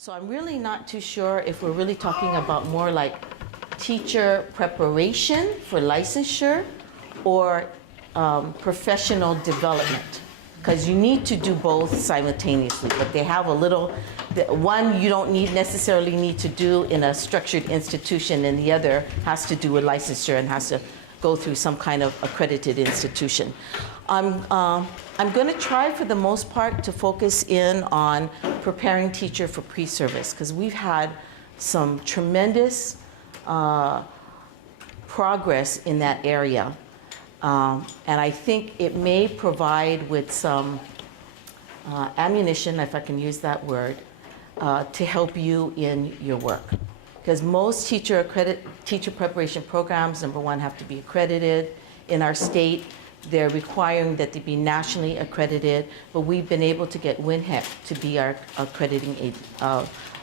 So I'm really not too sure if we're really talking about more like teacher preparation for licensure or professional development, because you need to do both simultaneously, but they have a little, one you don't necessarily need to do in a structured institution, and the other has to do with licensure and has to go through some kind of accredited institution. I'm going to try for the most part to focus in on preparing teacher for pre-service, because we've had some tremendous progress in that area. And I think it may provide with some ammunition, if I can use that word, to help you in your work. Because most teacher preparation programs, number one, have to be accredited. In our state, they're requiring that they be nationally accredited, but we've been able to get WINHEC to be our accrediting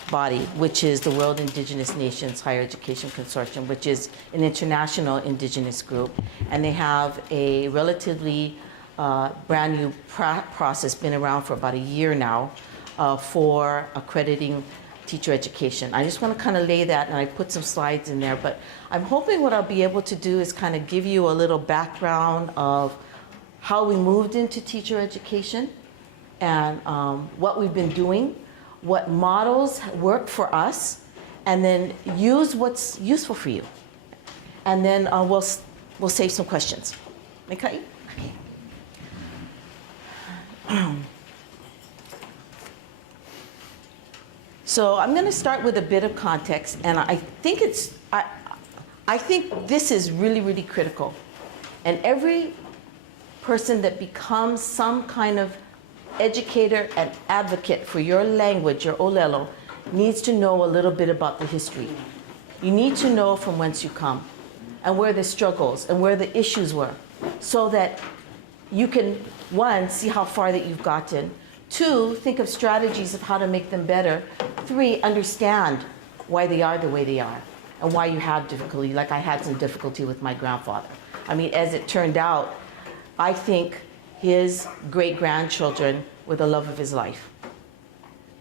body, which is the World Indigenous Nations Higher Education Consortium, which is an international indigenous group. And they have a relatively brand new process, been around for about a year now, for accrediting teacher education. I just want to kind of lay that, and I put some slides in there, but I'm hoping what I'll be able to do is kind of give you a little background of how we moved into teacher education and what we've been doing, what models work for us, and then use what's useful for you. And then we'll save some questions. Okay? So I'm going to start with a bit of context, and I think I think this is really, really critical. And every person that becomes some kind of educator and advocate for your language, your Olelo, needs to know a little bit about the history. You need to know from whence you come and where the struggles and where the issues were, so that you can, one, see how far that you've gotten, two, think of strategies of how to make them better, three, understand why they are the way they are and why you have difficulty, like I had some difficulty with my grandfather. I mean, as it turned out, I think his great-grandchildren were the love of his life.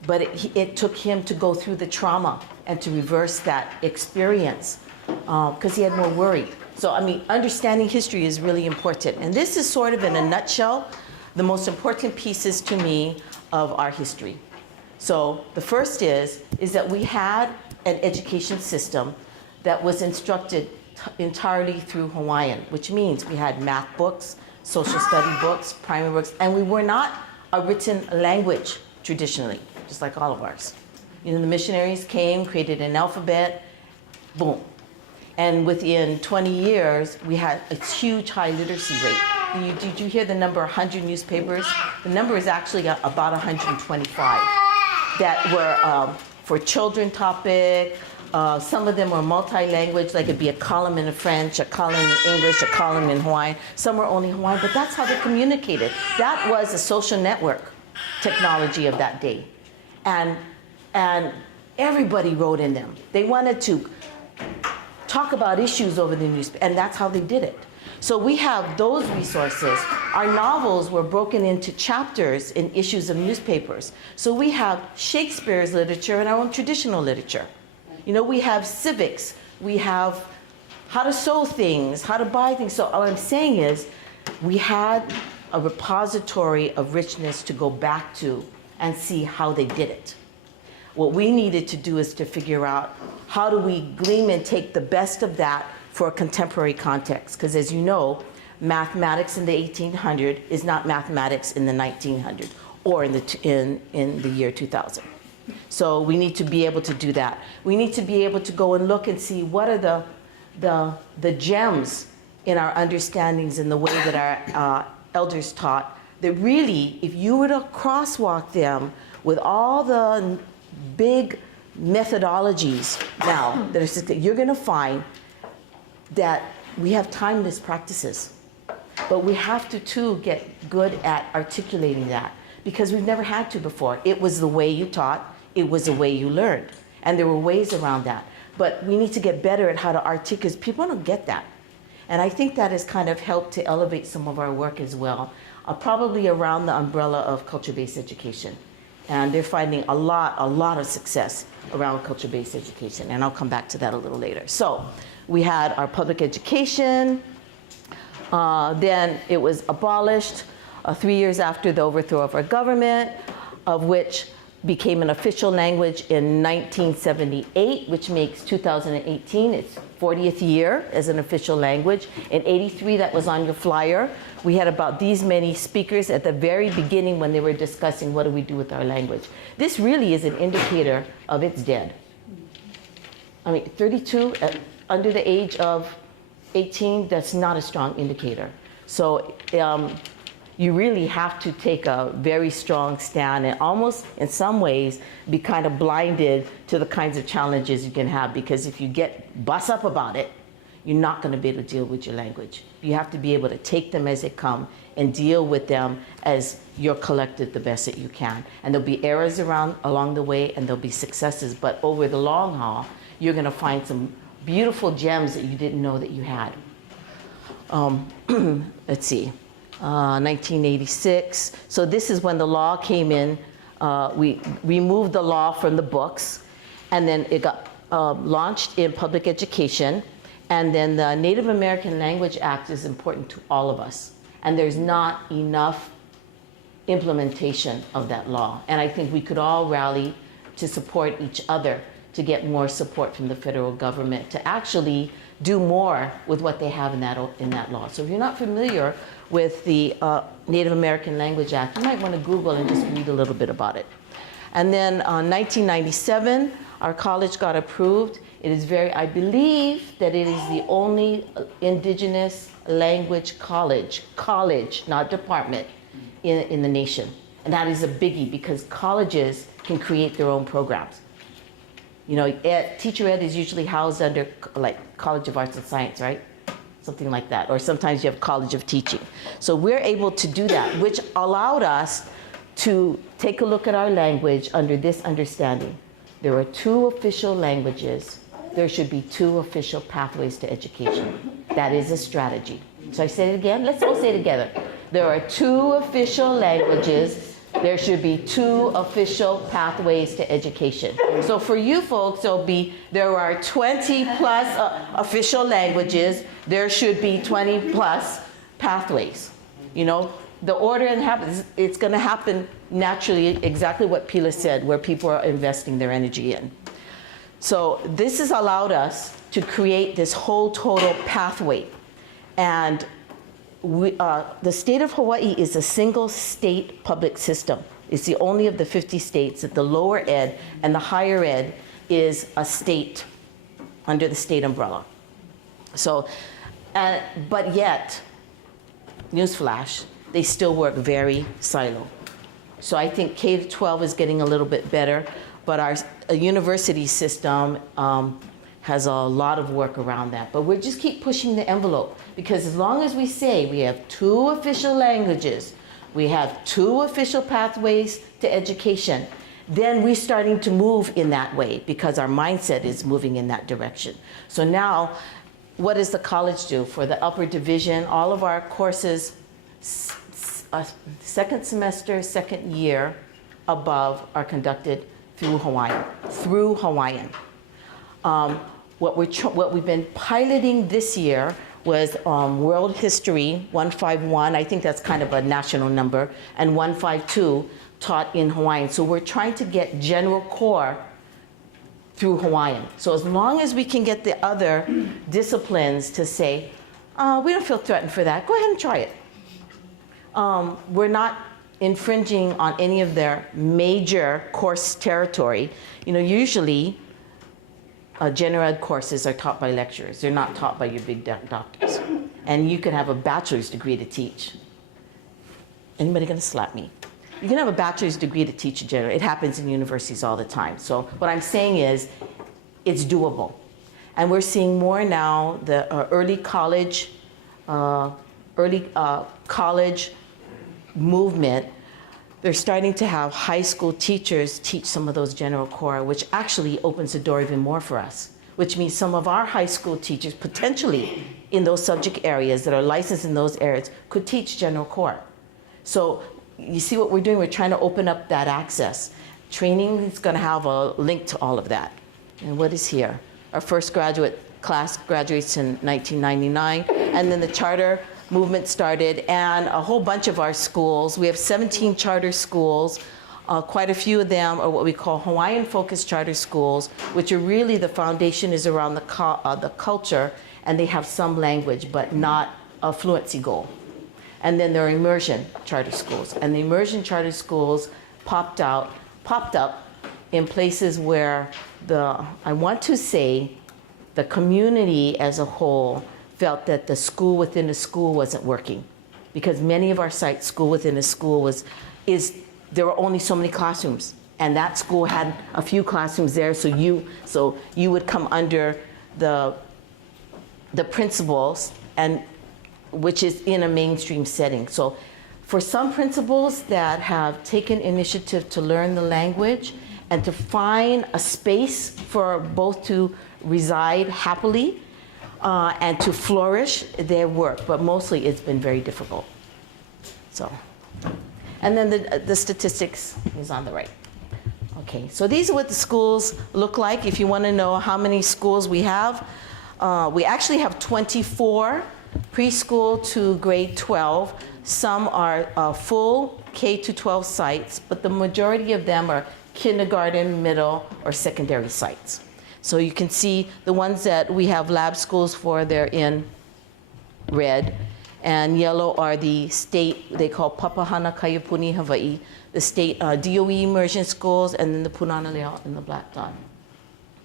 But it took him to go through the trauma and to reverse that experience because he had more worry. So, I mean, understanding history is really important. And this is sort of, in a nutshell, the most important pieces to me of our history. So the first is that we had an education system that was instructed entirely through Hawaiian, which means we had math books, social study books, primary books, and we were not a written language traditionally, just like all of ours. You know, the missionaries came, created an alphabet, boom. And within 20 years, we had a huge high literacy rate. Did you hear the number 100 newspapers? The number is actually about 125 that were for children topic. Some of them were multi-language, like it'd be a column in French, a column in English, a column in Hawaiian. Some were only Hawaiian, but that's how they communicated. That was a social network technology of that day. And everybody wrote in them. They wanted to talk about issues over the newspaper, and that's how they did it. So we have those resources. Our novels were broken into chapters in issues of newspapers. So we have Shakespeare's literature and our own traditional literature. You know, we have civics. We have how to sew things, how to buy things. So all I'm saying is we had a repository of richness to go back to and see how they did it. What we needed to do is to figure out how do we glean and take the best of that for a contemporary context, because as you know, mathematics in the 1800s is not mathematics in the 1900s or in the year 2000. So we need to be able to do that. We need to be able to go and look and see what are the gems in our understandings and the way that our elders taught, that really, if you were to crosswalk them with all the big methodologies now that are, you're going to find that we have timeless practices. But we have to, too, get good at articulating that, because we've never had to before. It was the way you taught, it was the way you learned, and there were ways around that. But we need to get better at how to articulate, because people don't get that. And I think that has kind of helped to elevate some of our work as well, probably around the umbrella of culture-based education. And they're finding a lot of success around culture-based education. And I'll come back to that a little later. So we had our public education. Then it was abolished 3 years after the overthrow of our government, of which became an official language in 1978, which makes 2018 its 40th year as an official language. In '83, that was on your flyer. We had about these many speakers at the very beginning when they were discussing what do we do with our language. This really is an indicator of it's dead. I mean, 32, under the age of 18, that's not a strong indicator. So you really have to take a very strong stand and almost, in some ways, be kind of blinded to the kinds of challenges you can have, because if you get bust up about it, you're not going to be able to deal with your language. You have to be able to take them as they come and deal with them as you're collected the best that you can. And there'll be errors along the way, and there'll be successes, but over the long haul, you're going to find some beautiful gems that you didn't know that you had. Let's see. 1986. So this is when the law came in. We removed the law from the books, and then it got launched in public education. And then the Native American Language Act is important to all of us. And there's not enough implementation of that law. And I think we could all rally to support each other to get more support from the federal government to actually do more with what they have in that law. So if you're not familiar with the Native American Language Act, you might want to Google and just read a little bit about it. And then 1997, our college got approved. It is I believe that it is the only Indigenous language college, not department, in the nation. And that is a biggie, because colleges can create their own programs. You know, teacher ed is usually housed under like College of Arts and Science, right? Something like that. Or sometimes you have College of Teaching. So we're able to do that, which allowed us to take a look at our language under this understanding. There are 2 official languages. There should be 2 official pathways to education. That is a strategy. So I say it again. Let's all say it together. There are 2 official languages. There should be 2 official pathways to education. So for you folks, there are 20 plus official languages. There should be 20 plus pathways. You know, the order and happens, it's going to happen naturally, exactly what Pila said, where people are investing their energy in. So this has allowed us to create this whole total pathway. And the state of Hawaii is a single state public system. It's the only of the 50 states that the lower ed and the higher ed is a state under the state umbrella. So, but yet, newsflash, they still work very silo. So I think K-12 is getting a little bit better, but our university system has a lot of work around that. But we just keep pushing the envelope, because as long as we say we have 2 official languages, we have 2 official pathways to education, then we're starting to move in that way, because our mindset is moving in that direction. So now, what does the college do? For the upper division, all of our courses, second semester, second year above, are conducted through Hawaiian. What we've been piloting this year was World History 151, I think that's kind of a national number, and 152 taught in Hawaiian. So we're trying to get general core through Hawaiian. So as long as we can get the other disciplines to say, we don't feel threatened for that, go ahead and try it. We're not infringing on any of their major course territory. You know, usually general ed courses are taught by lecturers. They're not taught by your big doctors. And you can have a bachelor's degree to teach. Anybody gonna slap me? You can have a bachelor's degree to teach a general. It happens in universities all the time. So what I'm saying is, it's doable. And we're seeing more now, the early college movement. They're starting to have high school teachers teach some of those general core, which actually opens the door even more for us, which means some of our high school teachers potentially in those subject areas that are licensed in those areas could teach general core. So you see what we're doing? We're trying to open up that access. Training is going to have a link to all of that. And what is here? Our first graduate class graduates in 1999, and then the charter movement started, and a whole bunch of our schools. We have 17 charter schools. Quite a few of them are what we call Hawaiian-focused charter schools, which are really the foundation is around the culture, and they have some language, but not a fluency goal. And then there are immersion charter schools, and the immersion charter schools popped up in places where I want to say, the community as a whole felt that the school within a school wasn't working, because many of our sites, school within a school there were only so many classrooms, and that school had a few classrooms there, so you would come under the principals, and which is in a mainstream setting. So for some principals that have taken initiative to learn the language and to find a space for both to reside happily and to flourish their work, but mostly it's been very difficult. So, and then the statistics is on the right. Okay, so these are what the schools look like. If you want to know how many schools we have, we actually have 24 preschool to grade 12. Some are full K-12 sites, but the majority of them are kindergarten, middle, or secondary sites. So you can see the ones that we have lab schools for, they're in red. And yellow are the state, they call Papahana Kaiapuni, Hawaii, the state DOE immersion schools, and then the Punana Leo and the Black Dot.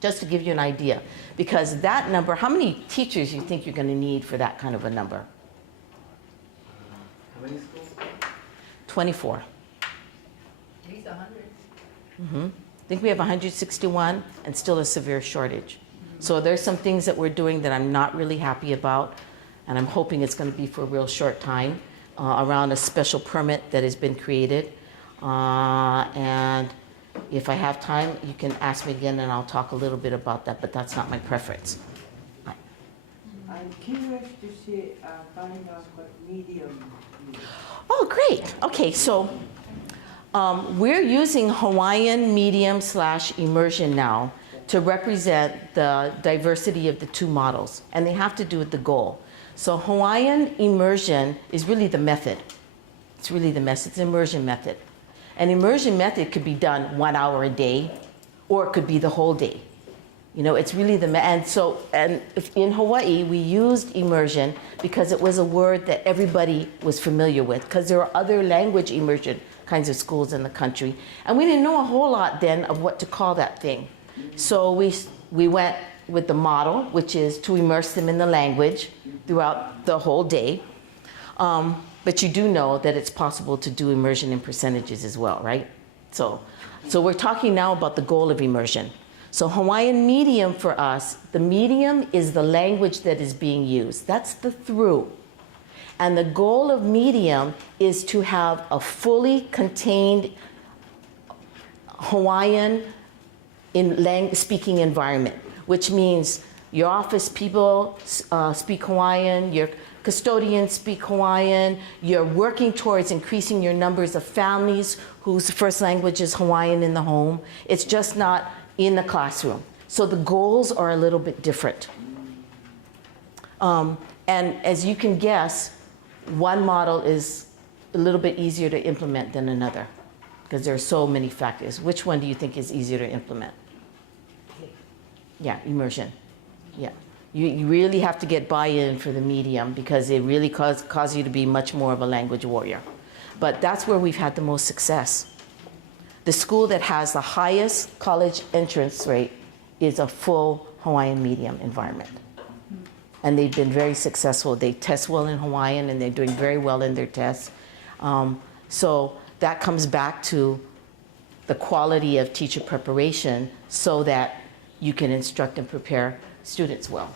Just to give you an idea. Because that number, how many teachers you think you're going to need for that kind of a number? How many schools? 24. At least 100. Mm-hmm. I think we have 161 and still a severe shortage. So there's some things that we're doing that I'm not really happy about, and I'm hoping it's going to be for a real short time around a special permit that has been created. And if I have time, you can ask me again and I'll talk a little bit about that, but that's not my preference. I'm curious to see, find out what medium you use. Oh, great. Okay, so we're using Hawaiian medium/immersion now to represent the diversity of the two models, and they have to do with the goal. So Hawaiian immersion is really the method. It's really the method, it's the immersion method. An immersion method could be done 1 hour a day, or it could be the whole day. You know, it's really and in Hawaii, we used immersion because it was a word that everybody was familiar with, because there are other language immersion kinds of schools in the country. And we didn't know a whole lot then of what to call that thing. So we went with the model, which is to immerse them in the language throughout the whole day. But you do know that it's possible to do immersion in percentages as well, right? So we're talking now about the goal of immersion. So Hawaiian medium for us, the medium is the language that is being used. That's the through. And the goal of medium is to have a fully contained Hawaiian speaking environment, which means your office people speak Hawaiian, your custodians speak Hawaiian, you're working towards increasing your numbers of families whose first language is Hawaiian in the home. It's just not in the classroom. So the goals are a little bit different. And as you can guess, one model is a little bit easier to implement than another, because there are so many factors. Which one do you think is easier to implement? Yeah, immersion. Yeah. You really have to get buy-in for the medium, because it really causes you to be much more of a language warrior. But that's where we've had the most success. The school that has the highest college entrance rate is a full Hawaiian medium environment. And they've been very successful. They test well in Hawaiian, and they're doing very well in their tests. So that comes back to the quality of teacher preparation, so that you can instruct and prepare students well.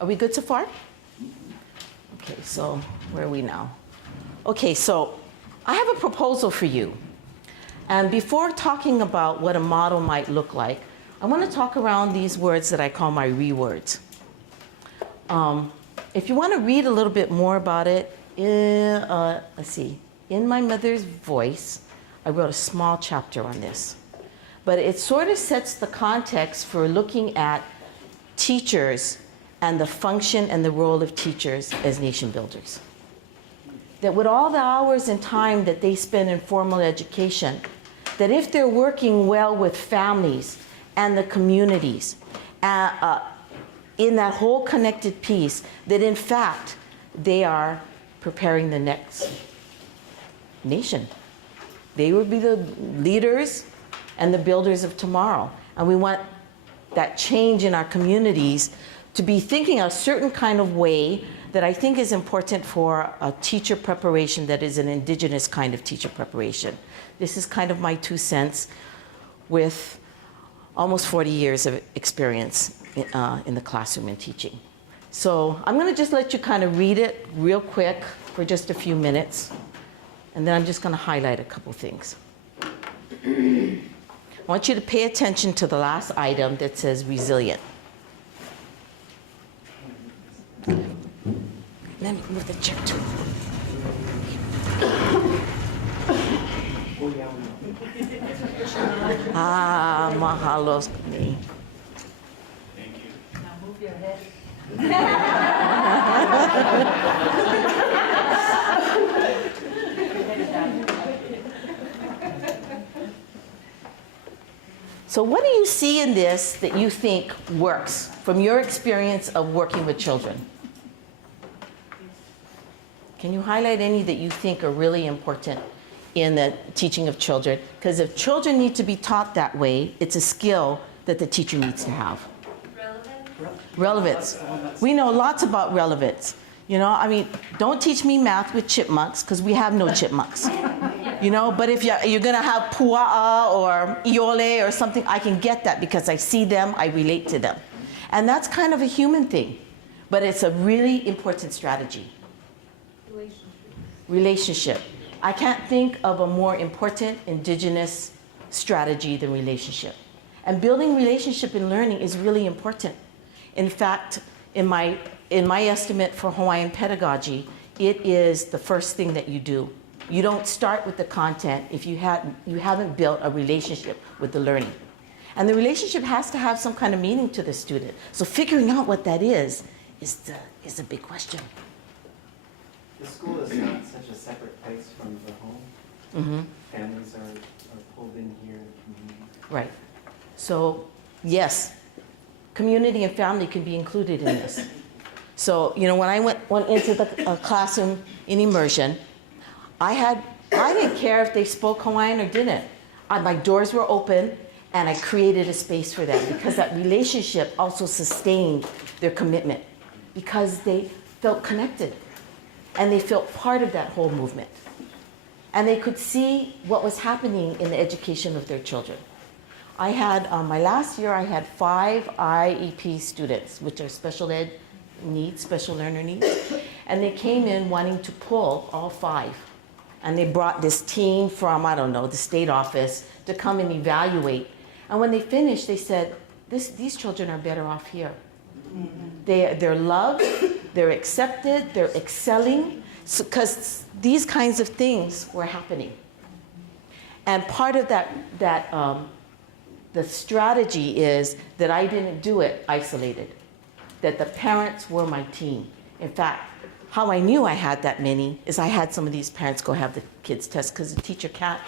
Are we good so far? Okay, so where are we now? Okay, so I have a proposal for you. And before talking about what a model might look like, I want to talk around these words that I call my rewords. If you want to read a little bit more about it, let's see. in my mother's voice, I wrote a small chapter on this. But it sort of sets the context for looking at teachers and the function and the role of teachers as nation builders. That with all the hours and time that they spend in formal education, that if they're working well with families and the communities, in that whole connected piece, that in fact, they are preparing the next nation. They will be the leaders and the builders of tomorrow. And we want that change in our communities to be thinking a certain kind of way that I think is important for a teacher preparation that is an Indigenous kind of teacher preparation. This is kind of my 2 cents with almost 40 years of experience in the classroom and teaching. So I'm going to just let you kind of read it real quick for just a few minutes, and then I'm just going to highlight a couple things. I want you to pay attention to the last item that says resilient. Let me move the chair too. Mahalo. Now move your head. So what do you see in this that you think works from your experience of working with children? Can you highlight any that you think are really important in the teaching of children? Because if children need to be taught that way, it's a skill that the teacher needs to have. Relevance. We know lots about relevance. You know, I mean, don't teach me math with chipmunks because we have no chipmunks. You know, but if you're going to have pua'a or iole or something, I can get that because I see them, I relate to them. And that's kind of a human thing, but it's a really important strategy. Relationship. I can't think of a more important Indigenous strategy than relationship. And building relationship in learning is really important. In fact, in my estimate for Hawaiian pedagogy, it is the first thing that you do. You don't start with the content if you haven't built a relationship with the learning. And the relationship has to have some kind of meaning to the student. So figuring out what that is a big question. The school is not such a separate place from the home. Mm-hmm. Families are pulled in here in the community. Right. So yes, community and family can be included in this. So, you know, when I went into the classroom in immersion, I didn't care if they spoke Hawaiian or didn't. My doors were open and I created a space for them because that relationship also sustained their commitment because they felt connected and they felt part of that whole movement. And they could see what was happening in the education of their children. I had, my last year, I had 5 IEP students, which are special ed needs, special learner needs. And they came in wanting to pull all 5. And they brought this team from, I don't know, the state office to come and evaluate. And when they finished, they said, these children are better off here. They're loved, they're accepted, they're excelling, because these kinds of things were happening. And part of the strategy is that I didn't do it isolated, that the parents were my team. In fact, how I knew I had that many is I had some of these parents go have the kids test because the teacher can't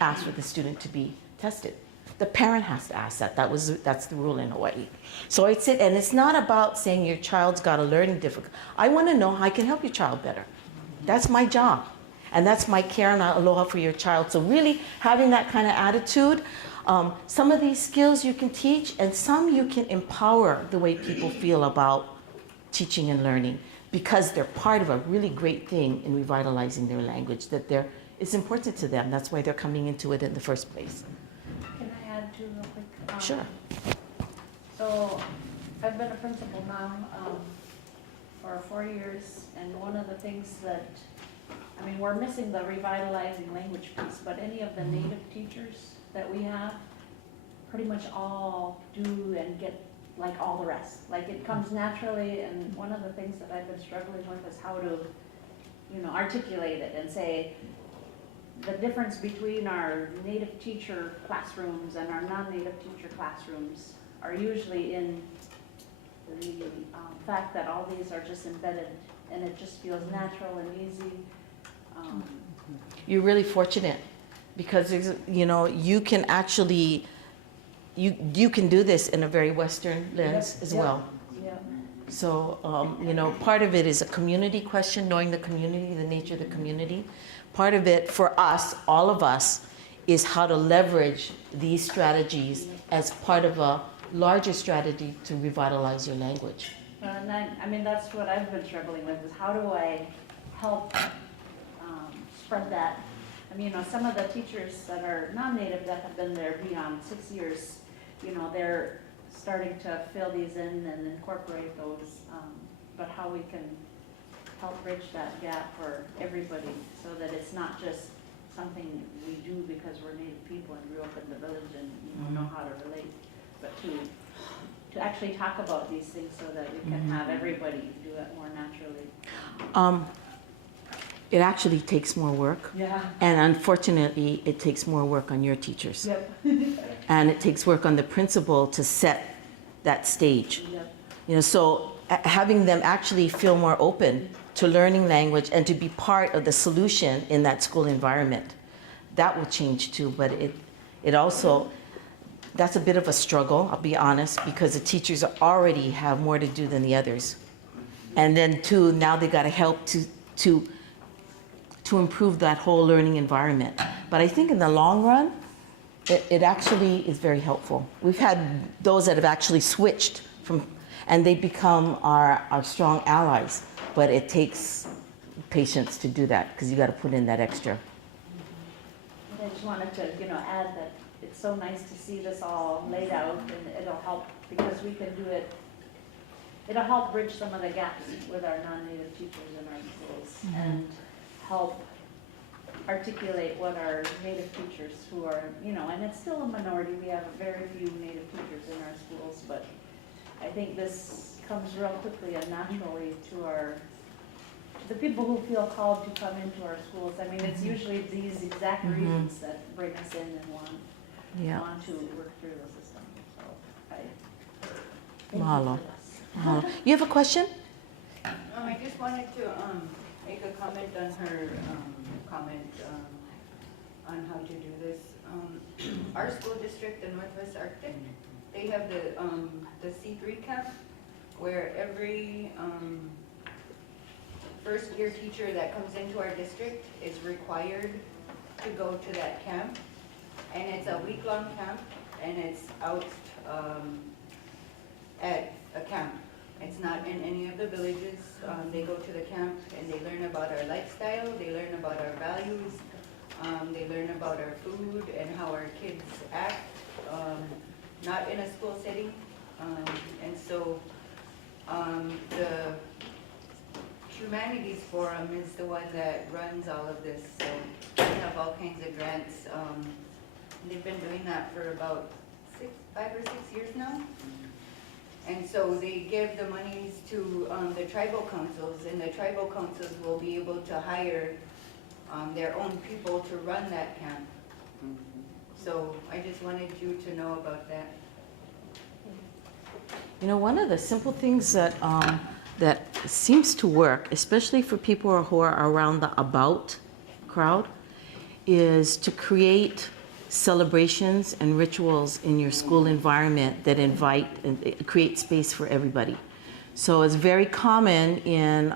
ask for the student to be tested. The parent has to ask that. That's the rule in Hawaii. So I'd sit, and it's not about saying your child's got a learning difficulty. I want to know how I can help your child better. That's my job. And that's my care and aloha for your child. So really having that kind of attitude, some of these skills you can teach, and some you can empower the way people feel about teaching and learning, because they're part of a really great thing in revitalizing their language, that it's important to them. That's why they're coming into it in the first place. Can I add too real quick? Sure. So I've been a principal now for 4 years, and one of the things that, I mean, we're missing the revitalizing language piece, but any of the native teachers that we have pretty much all do and get like all the rest. Like it comes naturally, and one of the things that I've been struggling with is how to, articulate it and say, the difference between our native teacher classrooms and our non-native teacher classrooms are usually in the fact that all these are just embedded and it just feels natural and easy. You're really fortunate because there's, you know, you can actually, you can do this in a very Western lens as well. Yeah. So, you know, part of it is a community question, knowing the community, the nature of the community. Part of it for us, all of us, is how to leverage these strategies as part of a larger strategy to revitalize your language. And I mean, that's what I've been struggling with, is how do I help spread that? I mean, you know, some of the teachers that are non-native that have been there beyond 6 years, you know, they're starting to fill these in and incorporate those, but how we can help bridge that gap for everybody so that it's not just something we do because we're Native people and grew up in the village and, you know how to relate, but to actually talk about these things so that we can have everybody do it more naturally. It actually takes more work. Yeah. And unfortunately, it takes more work on your teachers. Yep. And it takes work on the principal to set that stage. Yep. You know, so having them actually feel more open to learning language and to be part of the solution in that school environment, that will change too. But it also, that's a bit of a struggle, I'll be honest, because the teachers already have more to do than the others. And then too, now they got to help to improve that whole learning environment. But I think in the long run, it actually is very helpful. We've had those that have actually switched from, and they become our strong allies. But it takes patience to do that because you got to put in that extra. I just wanted to, you know, add that it's so nice to see this all laid out, and it'll help because we can do it. It'll help bridge some of the gaps with our non-native teachers in our schools and help articulate what our native teachers who are, you know, and it's still a minority. We have very few native teachers in our schools, but I think this comes real quickly and naturally to the people who feel called to come into our schools. I mean, it's usually these exact reasons that bring us in and want to work through the system. So I thank Mahalo. you for this. Mahalo. You have a question? I just wanted to make a comment on her comment on how to do this. Our school district, the Northwest Arctic, they have the C3 camp where every first year teacher that comes into our district is required to go to that camp. And it's a week-long camp, and it's out at a camp. It's not in any of the villages. They go to the camp and they learn about our lifestyle, they learn about our values, they learn about our food and how our kids act, not in a school setting. And so the Humanities Forum is the one that runs all of this. So they have all kinds of grants. They've been doing that for about 5 or 6 years now. And so they give the monies to the tribal councils, and the tribal councils will be able to hire their own people to run that camp. So I just wanted you to know about that. You know, one of the simple things that that seems to work, especially for people who are around the about crowd, is to create celebrations and rituals in your school environment that invite and create space for everybody. So it's very common in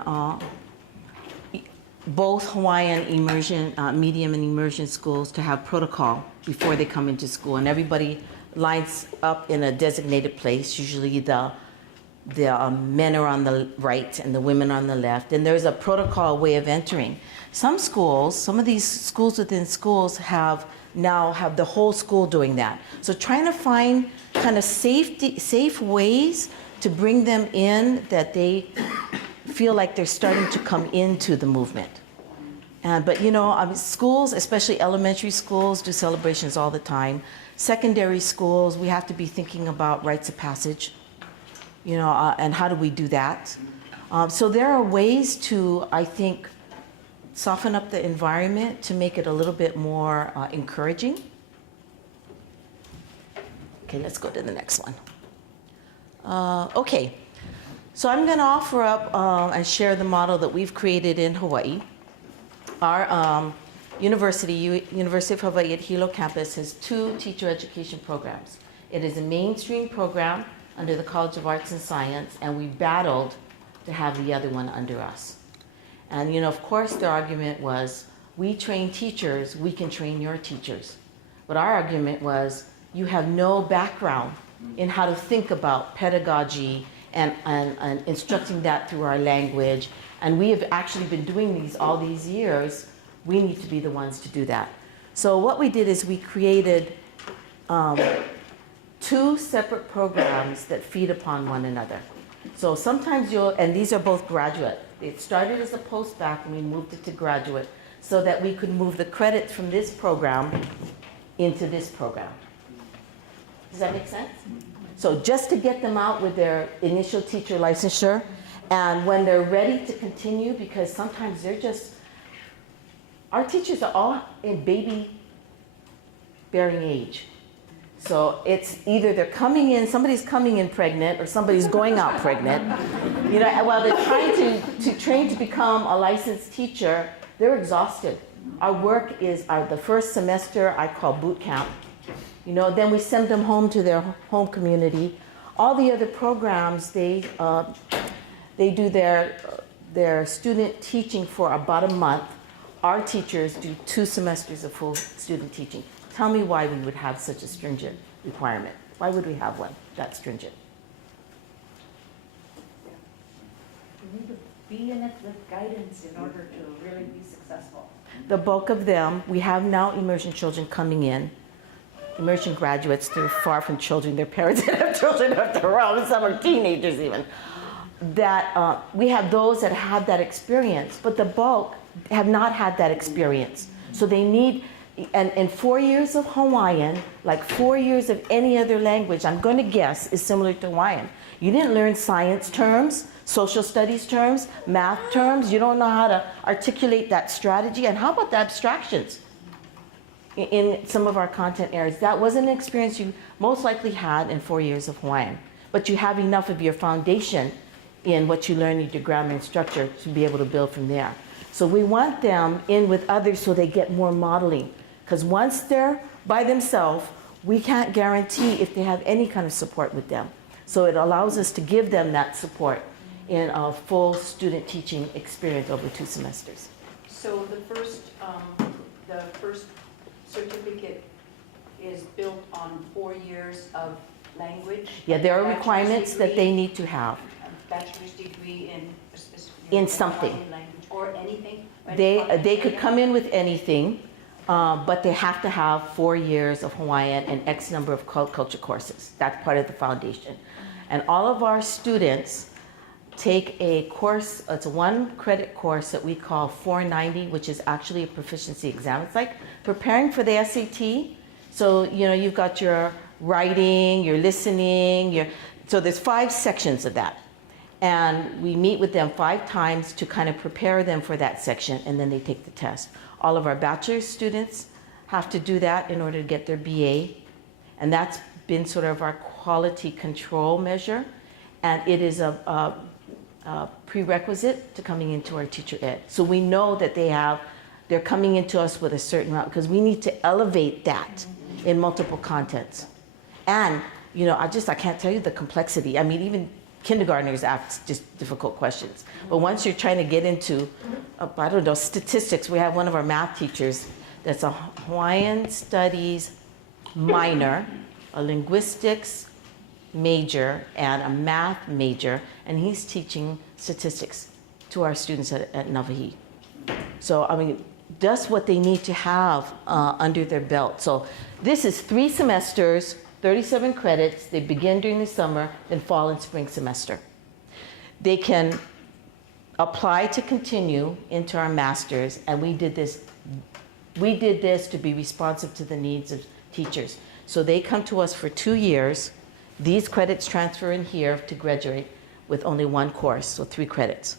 both Hawaiian immersion, medium and immersion schools to have protocol before they come into school, and everybody lines up in a designated place. Usually the men are on the right and the women on the left, and there's a protocol way of entering. Some schools, some of these schools within schools now have the whole school doing that. So trying to find kind of safe ways to bring them in that they feel like they're starting to come into the movement. But you know, schools, especially elementary schools, do celebrations all the time. Secondary schools, we have to be thinking about rites of passage, you know, and how do we do that? So there are ways to, I think, soften up the environment to make it a little bit more encouraging. Okay, let's go to the next one. Okay, so I'm going to offer up and share the model that we've created in Hawaii. Our University of Hawaii at Hilo campus has 2 teacher education programs. It is a mainstream program under the College of Arts and Science, and we battled to have the other one under us. And you know, of course, their argument was, we train teachers, we can train your teachers. But our argument was, you have no background in how to think about pedagogy and instructing that through our language. And we have actually been doing these all these years. We need to be the ones to do that. So what we did is we created 2 separate programs that feed upon one another. So sometimes and these are both graduate. It started as a post-bac and we moved it to graduate so that we could move the credits from this program into this program. Does that make sense? So just to get them out with their initial teacher licensure, and when they're ready to continue, because sometimes our teachers are all in baby bearing age. So it's either they're coming in, somebody's coming in pregnant, or somebody's going out pregnant. You know, while they're trying to train to become a licensed teacher, they're exhausted. Our work is the first semester I call boot camp. You know, then we send them home to their home community. All the other programs, they do their student teaching for about a month. Our teachers do 2 semesters of full student teaching. Tell me why we would have such a stringent requirement. Why would we have one that stringent? You need to be in it with guidance in order to really be successful. The bulk of them, we have now immersion children coming in. Immersion graduates, they're far from children. Their parents have children of their own. Some are teenagers even. That we have those that have that experience, but the bulk have not had that experience. So they need, and 4 years of Hawaiian, like 4 years of any other language, I'm going to guess, is similar to Hawaiian. You didn't learn science terms, social studies terms, math terms. You don't know how to articulate that strategy. And how about the abstractions? In some of our content areas, that wasn't an experience you most likely had in 4 years of Hawaiian. But you have enough of your foundation in what you learn in your grammar and structure to be able to build from there. So we want them in with others so they get more modeling. Because once they're by themselves, we can't guarantee if they have any kind of support with them. So it allows us to give them that support in a full student teaching experience over 2 semesters. So the first certificate is built on 4 years of language? Yeah, there are Bachelor's requirements that degree, they need to have. a bachelor's degree in a specific In something. Hawaiian language or anything? They could come in with anything, but they have to have 4 years of Hawaiian and X number of culture courses. That's part of the foundation. And all of our students take a course, it's a 1 credit course that we call 490, which is actually a proficiency exam. It's like preparing for the SAT. So, you know, you've got your writing, your listening, so there's 5 sections of that. And we meet with them 5 times to kind of prepare them for that section, and then they take the test. All of our bachelor's students have to do that in order to get their BA, and that's been sort of our quality control measure, and it is a prerequisite to coming into our teacher ed. So we know that they're coming into us with a certain amount, because we need to elevate that in multiple contents. And, you know, I can't tell you the complexity. I mean, even kindergartners ask just difficult questions. But once you're trying to get into, I don't know, statistics, we have one of our math teachers that's a Hawaiian studies minor, a linguistics major, and a math major, and he's teaching statistics to our students at Navahi. So, I mean, just what they need to have under their belt. So this is 3 semesters, 37 credits. They begin during the summer, then fall and spring semester. They can apply to continue into our masters, and we did this to be responsive to the needs of teachers. So they come to us for 2 years. These credits transfer in here to graduate with only 1 course, so 3 credits.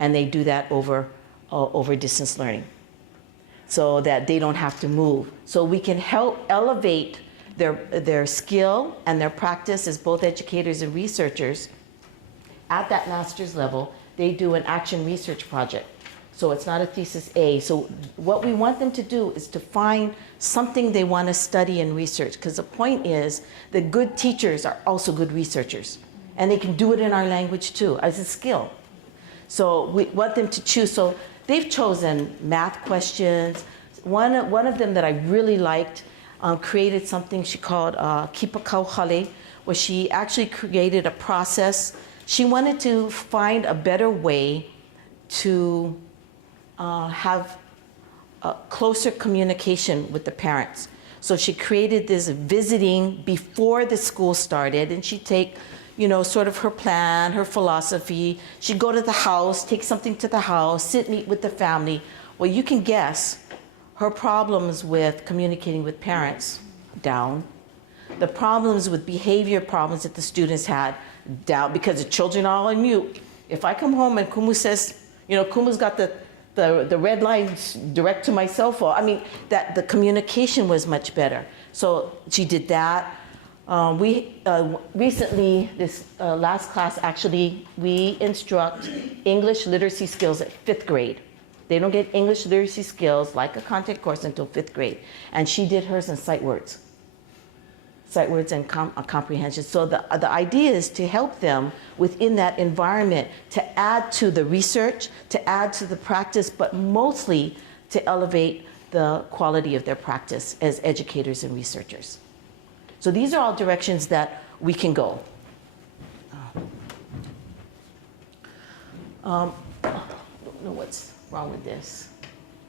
And they do that over over distance learning, so that they don't have to move. So we can help elevate their skill and their practice as both educators and researchers. At that master's level, they do an action research project. So it's not a thesis A. So what we want them to do is to find something they want to study and research, because the point is that good teachers are also good researchers, and they can do it in our language too, as a skill. So we want them to choose. So they've chosen math questions. One of them that I really liked created something she called Keiki Kawai'ae'a, where she actually created a process. She wanted to find a better way to have a closer communication with the parents. So she created this visiting before the school started, and she'd take, sort of her plan, her philosophy. She'd go to the house, take something to the house, sit, meet with the family. Well, you can guess her problems with communicating with parents, down. The problems with behavior problems that the students had, down, because the children are all on mute. If I come home and Kumu says, Kumu's got the red lines direct to my cell phone. I mean, that the communication was much better. So she did that. We recently, this last class, actually, we instruct English literacy skills at 5th grade. They don't get English literacy skills like a content course until 5th grade. And she did hers in sight words and comprehension. So the idea is to help them within that environment, to add to the research, to add to the practice, but mostly to elevate the quality of their practice as educators and researchers. So these are all directions that we can go. I don't know what's wrong with this.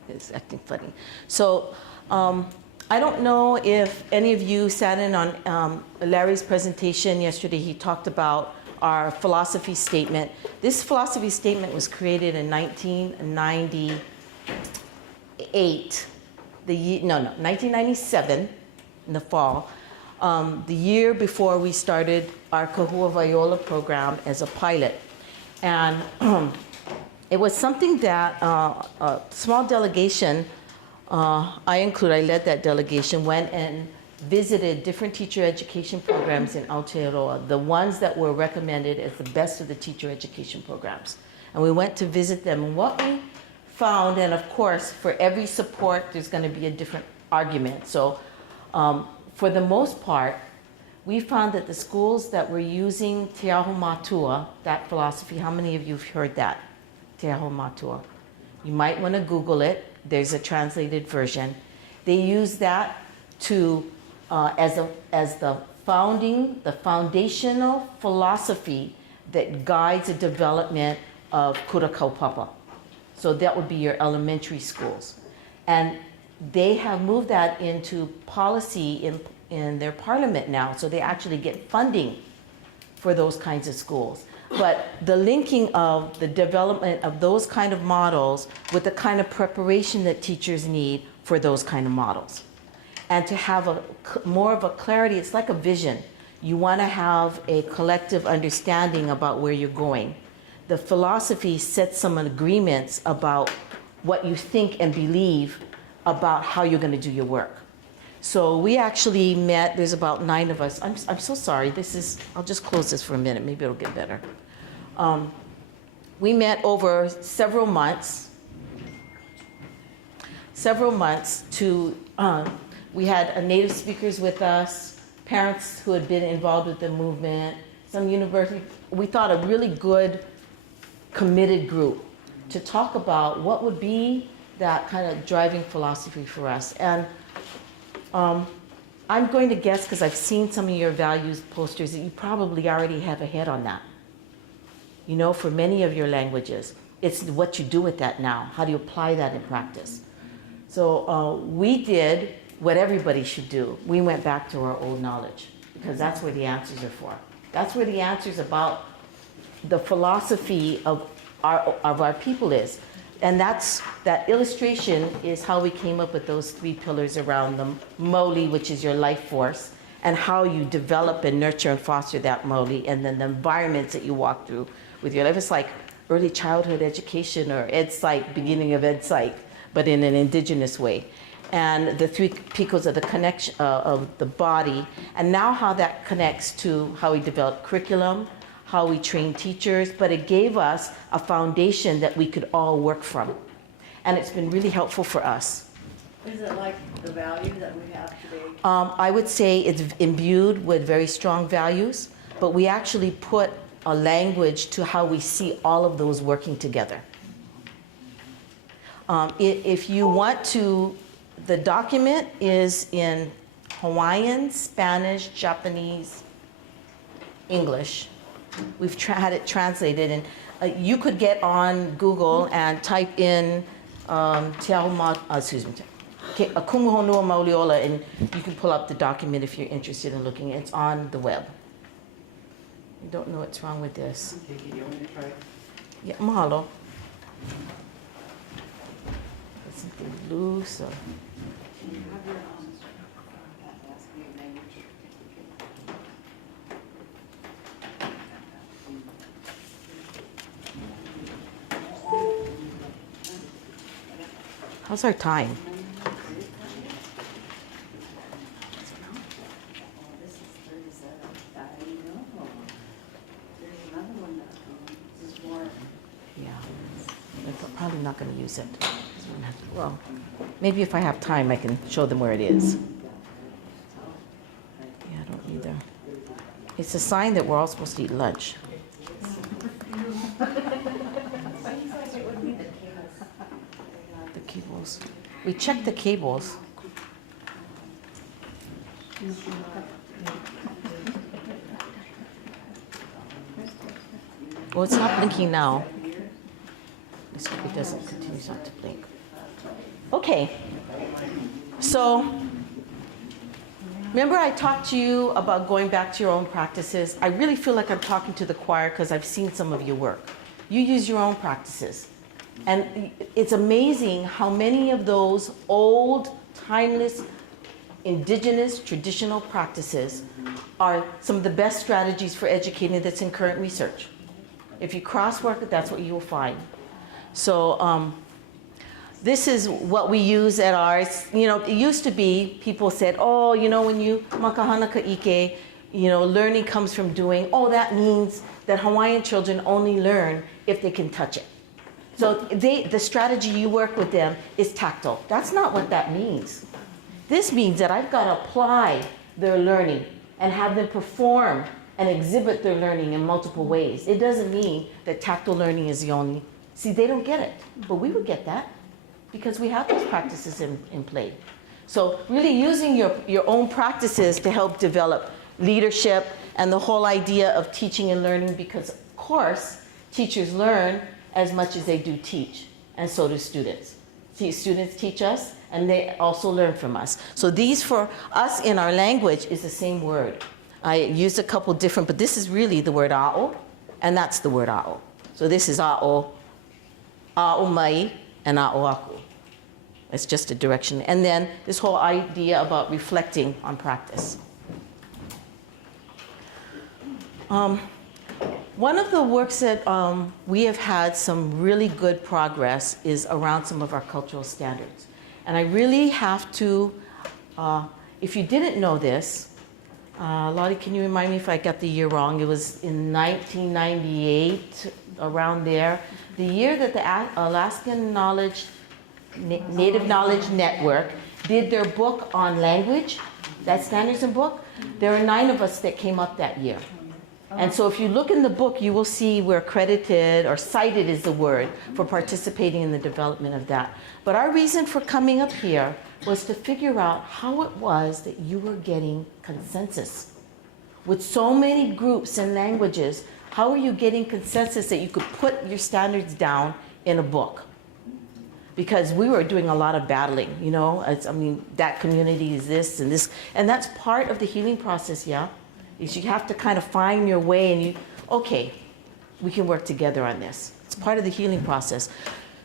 It's acting funny. So I don't know if any of you sat in on Larry's presentation yesterday. He talked about our philosophy statement. This philosophy statement was created in 1998. 1997 in the fall. The year before we started our Kahua Viola program as a pilot. And it was something that a small delegation, I led that delegation, went and visited different teacher education programs in Aotearoa, the ones that were recommended as the best of the teacher education programs. And we went to visit them. And what we found, and of course, for every support, there's going to be a different argument. So for the most part, we found that the schools that were using Te Aho Matua, that philosophy, how many of you have heard that? Te Aho Matua. You might want to Google it. There's a translated version. They use that to as the foundational philosophy that guides the development of kura kaupapa. So that would be your elementary schools. And they have moved that into policy in their parliament now, so they actually get funding for those kinds of schools. But the linking of the development of those kind of models with the kind of preparation that teachers need for those kind of models. And to have more of a clarity, it's like a vision. You want to have a collective understanding about where you're going. The philosophy sets some agreements about what you think and believe about how you're going to do your work. So we actually met, there's about 9 of us. I'm so sorry, I'll just close this for a minute, maybe it'll get better. We met over several months to, we had native speakers with us, parents who had been involved with the movement, some university. We thought a really good, committed group to talk about what would be that kind of driving philosophy for us. And I'm going to guess, because I've seen some of your values posters, that you probably already have a head on that. For many of your languages, it's what you do with that now. How do you apply that in practice? So we did what everybody should do. We went back to our old knowledge, because that's where the answers are for. That's where the answers about the philosophy of our people is. And that illustration is how we came up with those 3 pillars around the moli, which is your life force, and how you develop and nurture and foster that moli, and then the environments that you walk through with your life. It's like early childhood education or ed psych, beginning of ed psych, but in an indigenous way. And the three picos of the connection of the body, and now how that connects to how we develop curriculum, how we train teachers, but it gave us a foundation that we could all work from. And it's been really helpful for us. Is it like the value that we have today? I would say it's imbued with very strong values, but we actually put a language to how we see all of those working together. If you want to, the document is in Hawaiian, Spanish, Japanese, English. We've had it translated, and you could get on Google and type in Kumuhonua Mauliola, and you can pull up the document if you're interested in looking. It's on the web. I don't know what's wrong with this. Keiki, do you want me to try? Yeah, mahalo. There's something loose. Or... How's our time? Yeah, I'm probably not going to use it. Well, maybe if I have time, I can show them where it is. Yeah, I don't either. It's a sign that we're all supposed to eat lunch. The cables. We checked the cables. Well, it's not blinking now. Let's hope it doesn't continue not to blink. Okay. So, remember I talked to you about going back to your own practices? I really feel like I'm talking to the choir because I've seen some of your work. You use your own practices. And it's amazing how many of those old, timeless, indigenous, traditional practices are some of the best strategies for educating that's in current research. If you cross-work it, that's what you will find. So this is what we use at ours. You know, it used to be, people said, oh, you know, when you makahana ka'ike, you know, learning comes from doing. Oh, that means that Hawaiian children only learn if they can touch it. So the strategy you work with them is tactile. That's not what that means. This means that I've got to apply their learning and have them perform and exhibit their learning in multiple ways. It doesn't mean that tactile learning is the only. See, they don't get it, but we would get that because we have those practices in play. So really using your own practices to help develop leadership and the whole idea of teaching and learning, because of course, teachers learn as much as they do teach, and so do students. Students teach us, and they also learn from us. So these for us in our language is the same word. I used a couple different, but this is really the word a'o, and that's the word a'o. So this is a'o, a'o mai, and a'o aku. It's just a direction. And then this whole idea about reflecting on practice. One of the works that we have had some really good progress is around some of our cultural standards. And I really have to, if you didn't know this, Lottie, can you remind me if I got the year wrong? It was in 1998, around there. The year that the Alaskan Native Knowledge Network did their book on language, that standards and book. There are 9 of us that came up that year. And so if you look in the book, you will see we're credited, or cited is the word, for participating in the development of that. But our reason for coming up here was to figure out how it was that you were getting consensus. With so many groups and languages, how are you getting consensus that you could put your standards down in a book? Because we were doing a lot of battling, you know? I mean, that community is this, and that's part of the healing process, yeah? Is you have to kind of find your way, and okay, we can work together on this. It's part of the healing process.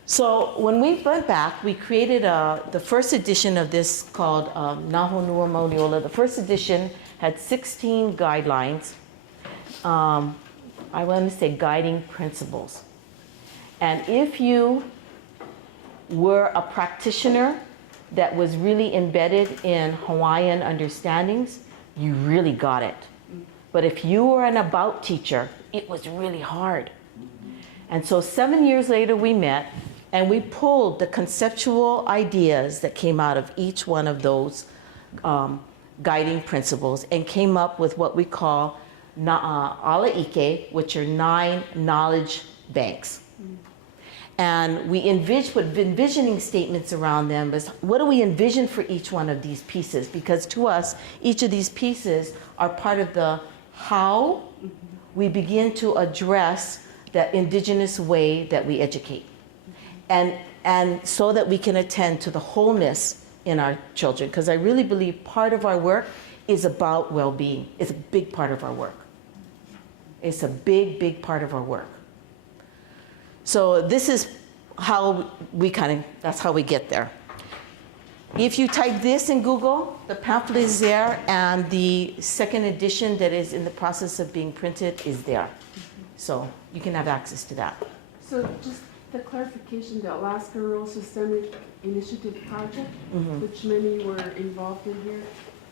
So when we went back, we created the first edition of this called Naho Nua Mauliola. The first edition had 16 guidelines. I want to say guiding principles. And if you were a practitioner that was really embedded in Hawaiian understandings, you really got it. But if you were an about teacher, it was really hard. And so 7 years later we met and we pulled the conceptual ideas that came out of each one of those guiding principles and came up with what we call Ala'ike, which are 9 knowledge banks. And we put envisioning statements around them as what do we envision for each one of these pieces? Because to us, each of these pieces are part of the how we begin to address the indigenous way that we educate. And so that we can attend to the wholeness in our children. Because I really believe part of our work is about well-being. It's a big part of our work. It's a big, big part of our work. So this is how we that's how we get there. If you type this in Google, the pamphlet is there, and the second edition that is in the process of being printed is there. So you can have access to that. So just the clarification, the Alaska Rural Systemic Initiative Project, which many were involved in here,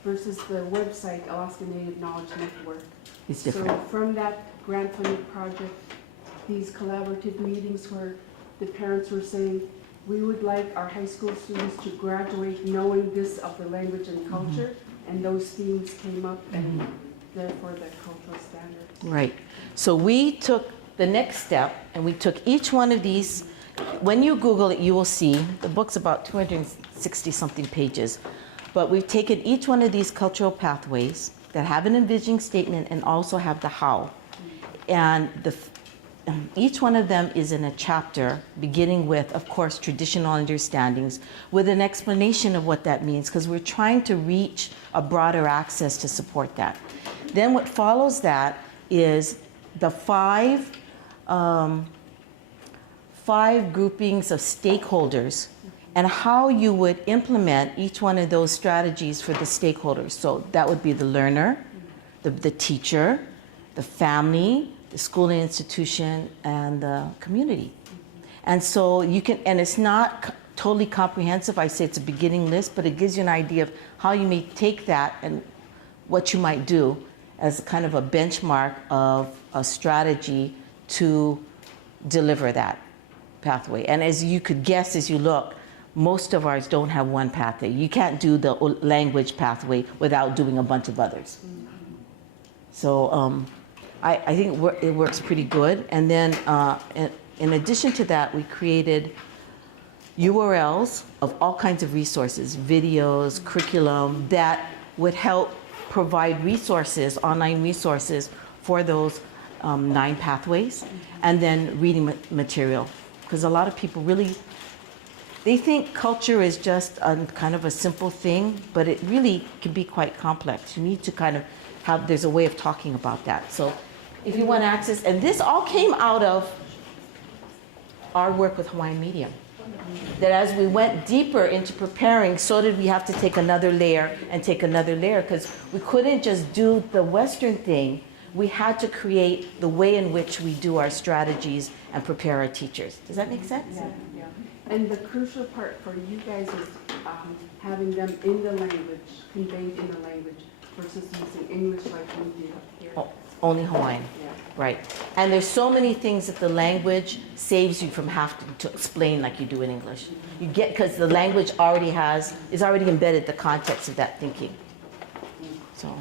versus the website, Alaska Native Knowledge Network. It's different. So from that grant funded project, these collaborative meetings where the parents were saying, we would like our high school students to graduate knowing this of the language and culture, and those themes came up, and therefore the cultural standards. Right. So we took the next step, and we took each one of these. When you Google it, you will see the book's about 260-something pages. But we've taken each one of these cultural pathways that have an envisioning statement and also have the how. And each one of them is in a chapter, beginning with, of course, traditional understandings, with an explanation of what that means, because we're trying to reach a broader access to support that. Then what follows that is the five groupings of stakeholders and how you would implement each one of those strategies for the stakeholders. So that would be the learner, the teacher, the family, the school and institution, and the community. And so you can, and it's not totally comprehensive. I say it's a beginning list, but it gives you an idea of how you may take that and what you might do as kind of a benchmark of a strategy to deliver that pathway. And as you could guess as you look, most of ours don't have one pathway. You can't do the language pathway without doing a bunch of others. So I think it works pretty good. And then in addition to that, we created URLs of all kinds of resources, videos, curriculum, that would help provide resources, online resources for those 9 pathways, and then reading material. Because a lot of people really, they think culture is just kind of a simple thing, but it really can be quite complex. You need to kind of have, there's a way of talking about that. So if you want access, and this all came out of our work with Hawaiian Medium. That as we went deeper into preparing, so did we have to take another layer and take another layer, because we couldn't just do the Western thing. We had to create the way in which we do our strategies and prepare our teachers. Does that make sense? Yeah, yeah. And the crucial part for you guys is having them in the language, conveyed in the language, versus using English like we do here. Oh, only Hawaiian. Yeah. Right. And there's so many things that the language saves you from having to explain like you do in English. You get, because the language is already embedded the context of that thinking. So,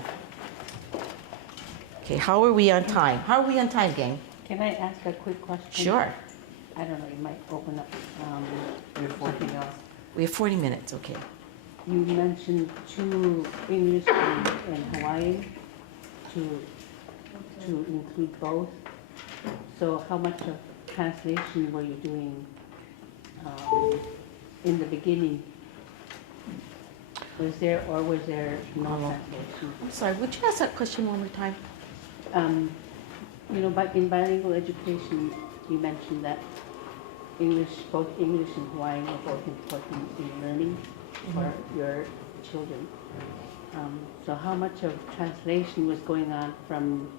okay, how are we on time? How are we on time, gang? Can I ask a quick question? Sure. I don't know, you might open up something else. We have 40 minutes, okay. You mentioned 2 English and Hawaiian to include both. So how much of translation were you doing in the beginning? Was there no translation? I'm sorry, would you ask that question one more time? But in bilingual education, you mentioned that both English and Hawaiian are both important in learning for your children. So how much of translation was going on from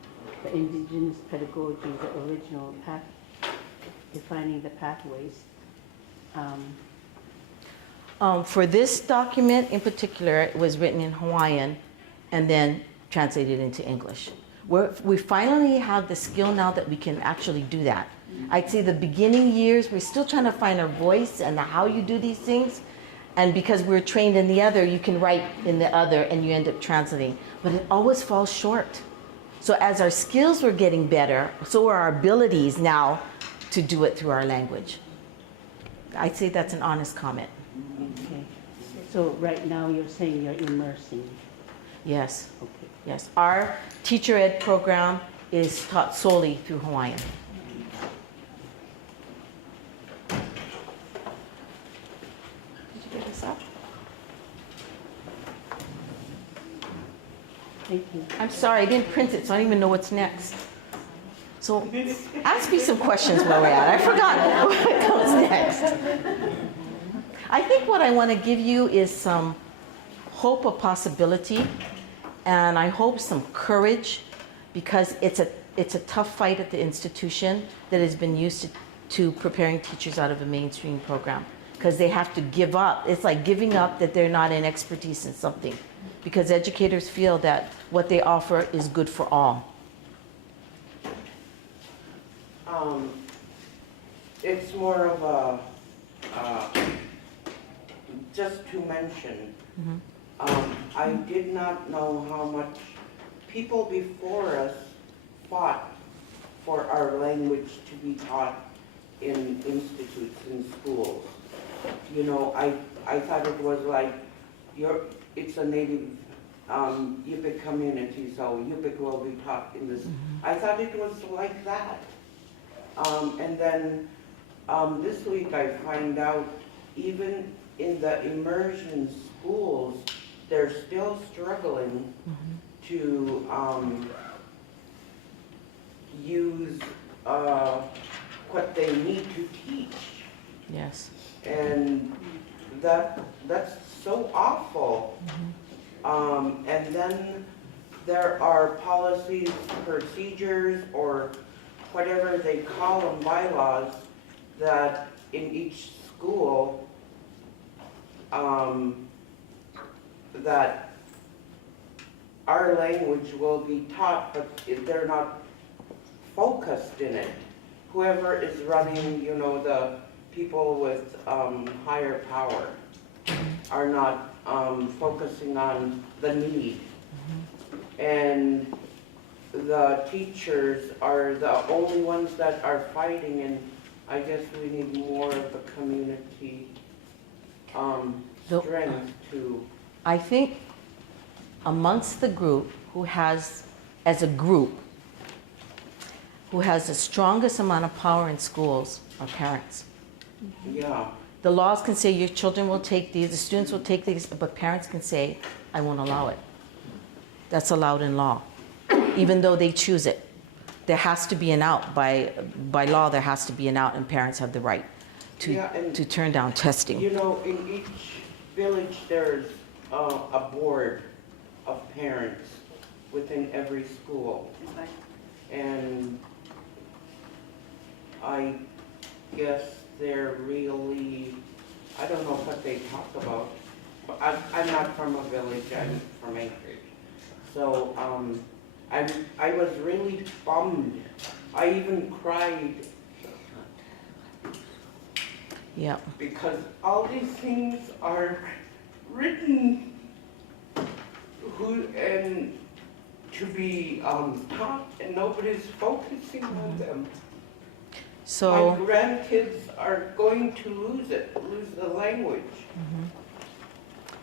the Indigenous pedagogy, the original path, defining the pathways. For this document in particular, it was written in Hawaiian and then translated into English. We finally have the skill now that we can actually do that. I'd say the beginning years, we're still trying to find our voice and how you do these things. And because we're trained in the other, you can write in the other and you end up translating. But it always falls short. So as our skills were getting better, so are our abilities now to do it through our language. I'd say that's an honest comment. Okay. So right now you're saying you're immersing. Yes, Okay. yes. Our teacher ed program is taught solely through Hawaiian. Did you get this up? Thank you. I'm sorry, I didn't print it, so I don't even know what's next. So ask me some questions while we're at it. I forgot what comes next. I think what I want to give you is some hope of possibility, and I hope some courage, because it's a tough fight at the institution that has been used to preparing teachers out of a mainstream program, because they have to give up. It's like giving up that they're not an expertise in something, because educators feel that what they offer is good for all. It's more of a, just to mention, I did not know how much people before us fought for our language to be taught in institutes, in schools. You know, I thought it was like, it's a native Yupik community, so Yupik will be taught in this. I thought it was like that. And then this week I find out even in the immersion schools, they're still struggling to use what they need to teach. Yes. And that's so awful. And then there are policies, procedures, or whatever they call them, bylaws, that in each school, that our language will be taught, but they're not focused in it. Whoever is running, you know, the people with higher power are not focusing on the need. And the teachers are the only ones that are fighting, and I guess we need more of the community strength to... I think amongst the group who has, as a group, who has the strongest amount of power in schools are parents. Yeah. The laws can say your children will take these, the students will take these, but parents can say, I won't allow it. That's allowed in law, even though they choose it. There has to be an out. By law, there has to be an out, and parents have the right to turn down testing. You know, in each village, there's a board of parents within every school. And I guess they're really, I don't know what they talk about. But I'm not from a village, I'm from Anchorage. So I was really bummed. I even cried. Yeah. Because all these things are written and to be taught, and nobody's focusing on them. So my grandkids are going to lose the language.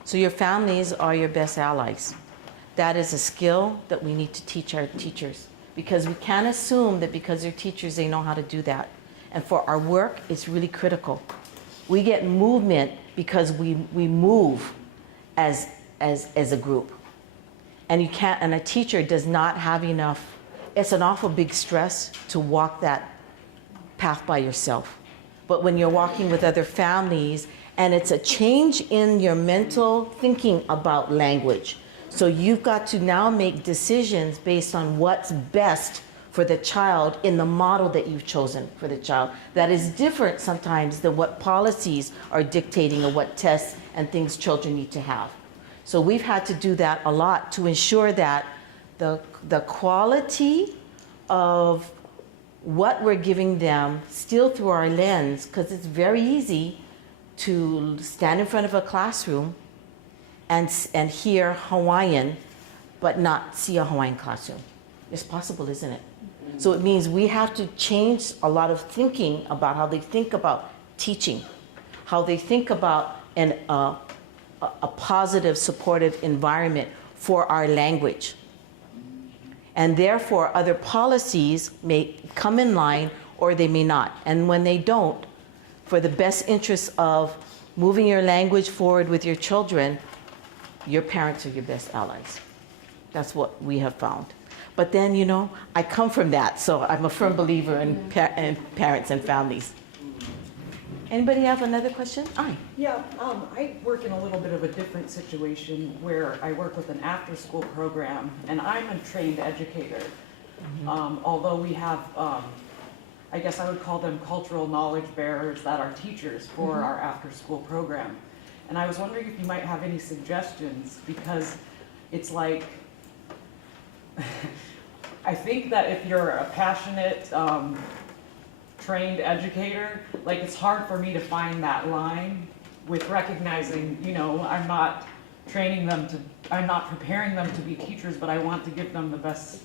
So your families are your best allies. That is a skill that we need to teach our teachers, because we can't assume that because they're teachers they know how to do that. And for our work, it's really critical. We get movement because we move as a group. And you can't, and a teacher does not have enough, it's an awful big stress to walk that path by yourself. But when you're walking with other families, and it's a change in your mental thinking about language. So you've got to now make decisions based on what's best for for the child in the model that you've chosen for the child that is different sometimes than what policies are dictating or what tests and things children need to have. So we've had to do that a lot to ensure that the quality of what we're giving them still through our lens, because it's very easy to stand in front of a classroom and hear Hawaiian but not see a Hawaiian classroom. It's possible, isn't it? So it means we have to change a lot of thinking about how they think about teaching, how they think about a positive, supportive environment for our language. And therefore, other policies may come in line or they may not. And when they don't, for the best interest of moving your language forward with your children, your parents are your best allies. That's what we have found. But then, you know, I come from that, so I'm a firm believer in parents and families. Anybody have another question? Aye. Yeah, I work in a little bit of a different situation where I work with an after-school program, and I'm a trained educator. Although we have, I guess I would call them cultural knowledge bearers that are teachers for our after-school program. And I was wondering if you might have any suggestions, because it's like, I think that if you're a passionate, trained educator, like it's hard for me to find that line with recognizing, you know, I'm not preparing them to be teachers, but I want to give them the best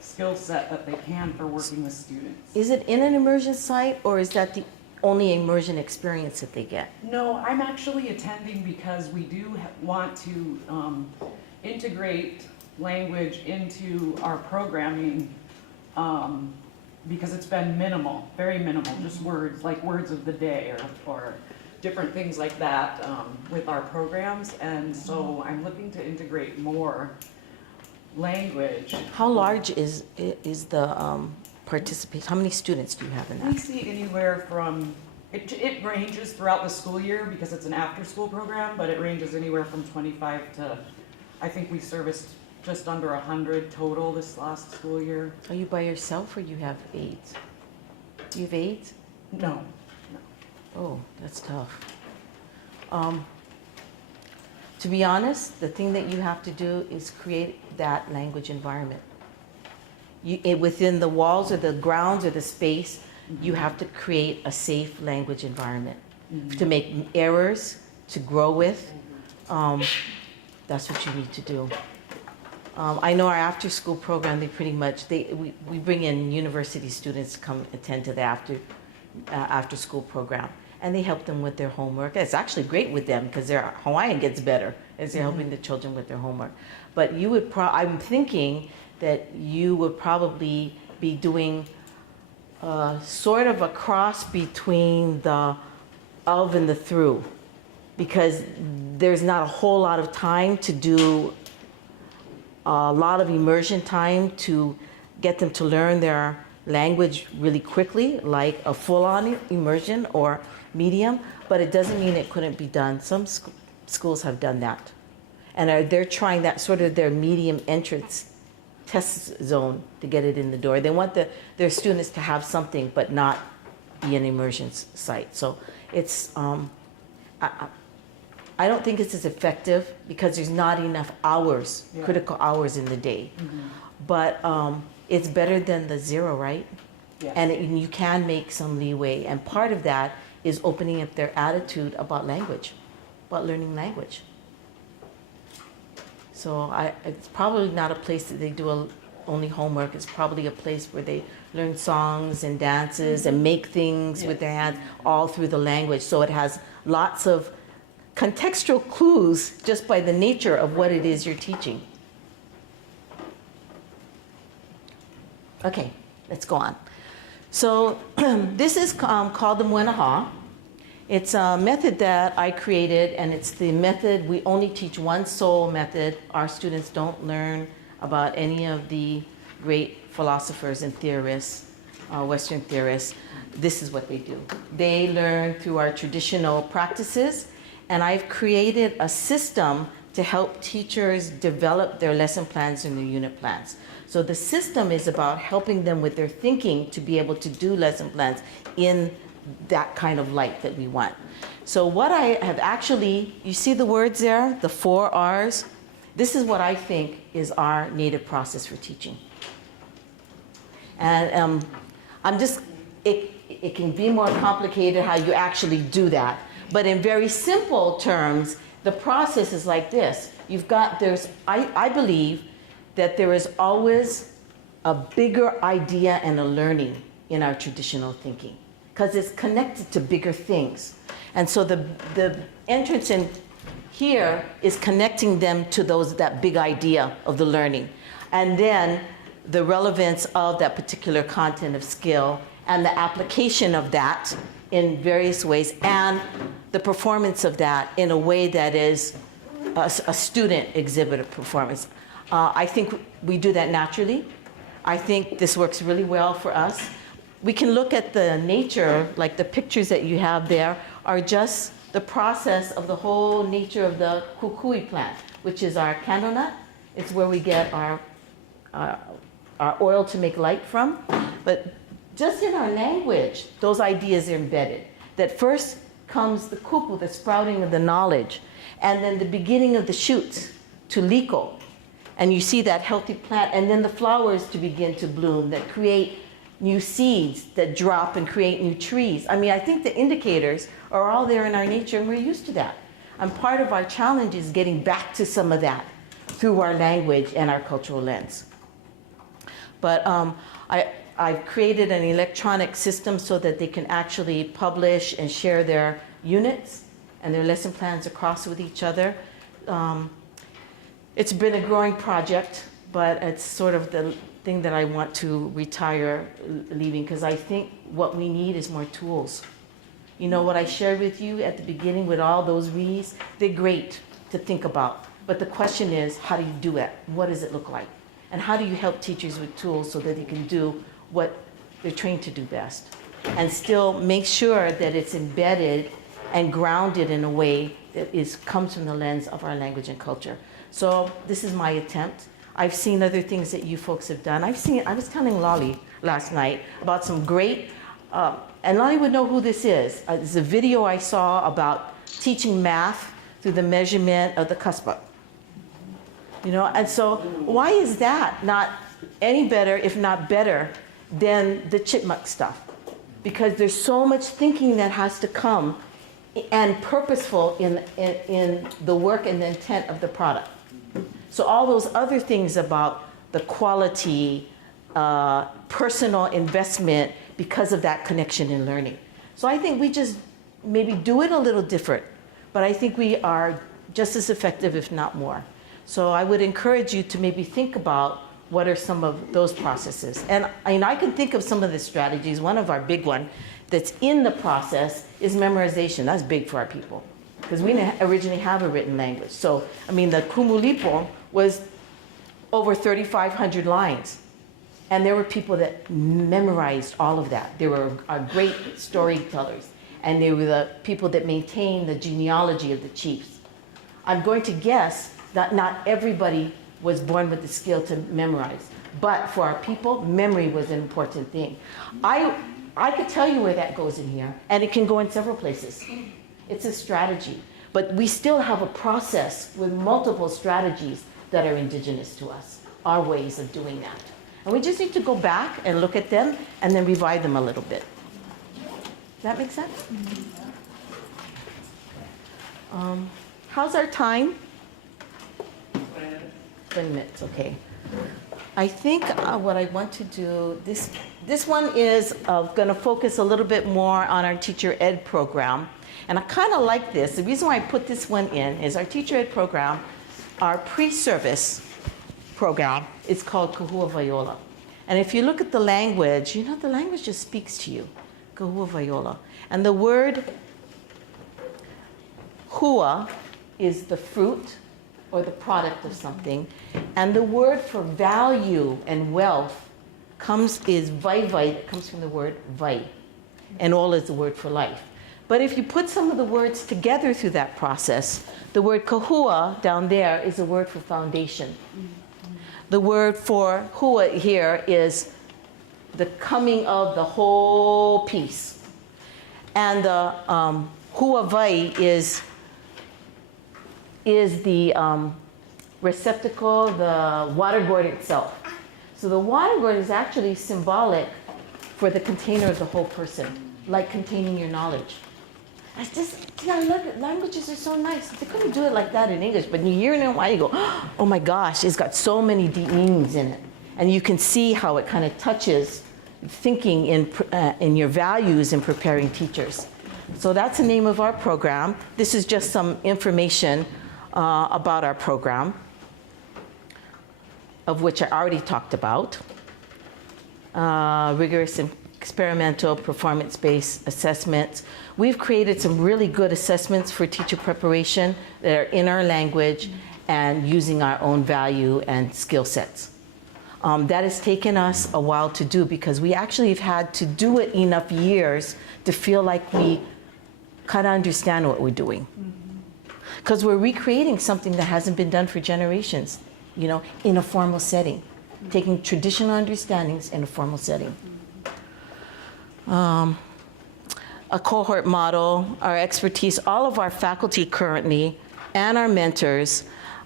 skill set that they can for working with students. Is it in an immersion site, or is that the only immersion experience that they get? No, I'm actually attending because we do want to integrate language into our programming, because it's been minimal, very minimal, just words, like words of the day or different things like that with our programs. And so I'm looking to integrate more language. How large is the participation? How many students do you have in We that? see anywhere from, it ranges throughout the school year because it's an after-school program, but it ranges anywhere from 25 to, I think we serviced just under 100 total this last school year. Are you by yourself or you have aides? Do you have aides? No. Oh, that's tough. To be honest, the thing that you have to do is create that language environment. Within the walls or the grounds or the space, you have to create a safe language environment to make errors, to grow with. That's what you need to do. I know our after-school program, they pretty much, we bring in university students to come attend to the after-school program. And they help them with their homework. It's actually great with them because their Hawaiian gets better as they're helping the children with their homework. But you would I'm thinking that you would probably be doing sort of a cross between the of and the through, because there's not a whole lot of time to do a lot of immersion time to get them to learn their language really quickly, like a full-on immersion or medium, but it doesn't mean it couldn't be done. Some schools have done that. And they're trying that sort of their medium entrance test zone to get it in the door. They want their students to have something, but not be an immersion site. So it's, I don't think it's as effective because there's not enough hours, critical hours in the day. But it's better than the zero, right? Yes. And you can make some leeway. And part of that is opening up their attitude about language, about learning language. So it's probably not a place that they do only homework. It's probably a place where they learn songs and dances and make things with their hands all through the language. So it has lots of contextual clues just by the nature of what it is you're teaching. Okay, let's go on. So this is called the Moenaha. It's a method that I created, and it's the method, we only teach one soul method. Our students don't learn about any of the great philosophers and theorists, Western theorists. This is what they do. They learn through our traditional practices, and I've created a system to help teachers develop their lesson plans and their unit plans. So the system is about helping them with their thinking to be able to do lesson plans in that kind of light that we want. So what I have actually, you see the words there, the 4 R's? This is what I think is our native process for teaching. And it can be more complicated how you actually do that. But in very simple terms, the process is like this. I believe that there is always a bigger idea and a learning in our traditional thinking, because it's connected to bigger things. And so the entrance in here is connecting them to that big idea of the learning. And then the relevance of that particular content of skill and the application of that in various ways, and the performance of that in a way that is a student exhibited performance. I think we do that naturally. I think this works really well for us. We can look at the nature, like the pictures that you have there are just the process of the whole nature of the kukui plant, which is our candle nut. It's where we get our oil to make light from. But just in our language, those ideas are embedded. That first comes the kupu, the sprouting of the knowledge, and then the beginning of the shoots to liko. And you see that healthy plant, and then the flowers to begin to bloom that create new seeds that drop and create new trees. I mean, I think the indicators are all there in our nature, and we're used to that. And part of our challenge is getting back to some of that through our language and our cultural lens. But I've created an electronic system so that they can actually publish and share their units and their lesson plans across with each other. It's been a growing project, but it's sort of the thing that I want to retire leaving, because I think what we need is more tools. You know, what I shared with you at the beginning with all those V's, they're great to think about. But the question is, how do you do it? What does it look like? And how do you help teachers with tools so that they can do what they're trained to do best? And still make sure that it's embedded and grounded in a way that comes from the lens of our language and culture. So this is my attempt. I've seen other things that you folks have done. I was telling Lolly last night about some great, and Lolly would know who this is. It's a video I saw about teaching math through the measurement of the cuspa. You know, and so why is that not any better, if not better, than the chipmunk stuff? Because there's so much thinking that has to come and purposeful in the work and the intent of the product. So all those other things about the quality, personal investment because of that connection in learning. So I think we just maybe do it a little different, but I think we are just as effective, if not more. So I would encourage you to maybe think about what are some of those processes. And I can think of some of the strategies. One of our big one that's in the process is memorization. That's big for our people, because we didn't originally have a written language. So, I mean, the Kumulipo was over 3,500 lines. And there were people that memorized all of that. They were great storytellers. And they were the people that maintained the genealogy of the chiefs. I'm going to guess that not everybody was born with the skill to memorize. But for our people, memory was an important thing. I could tell you where that goes in here, and it can go in several places. It's a strategy. But we still have a process with multiple strategies that are indigenous to us, our ways of doing that. And we just need to go back and look at them and then revive them a little bit. Does that make sense? How's our time? 20 minutes, okay. I think what I want to do, this one is going to focus a little bit more on our teacher ed program. And I kind of like this. The reason why I put this one in is our teacher ed program, our pre-service program, is called Kahua Viola. And if you look at the language, you know, the language just speaks to you, Kahua Viola. And the word hua is the fruit or the product of something. And the word for value and wealth is vai vai, that comes from the word vai. And all is the word for life. But if you put some of the words together through that process, the word kahua down there is a word for foundation. The word for hua here is the coming of the whole piece. And the hua vai is the receptacle, the water gourd itself. So the water gourd is actually symbolic for the container of the whole person, like containing your knowledge. I just, yeah, look, languages are so nice. They couldn't do it like that in English, but you hear it in Hawaii, you go, oh my gosh, it's got so many deep meanings in it. And you can see how it kind of touches thinking in your values in preparing teachers. So that's the name of our program. This is just some information about our program, of which I already talked about. Rigorous and experimental performance-based assessments. We've created some really good assessments for teacher preparation that are in our language and using our own value and skill sets. That has taken us a while to do because we actually have had to do it enough years to feel like we kind of understand what we're doing. Because we're recreating something that hasn't been done for generations, you know, in a formal setting, taking traditional understandings in a formal setting. A cohort model, our expertise, all of our faculty currently, and our mentors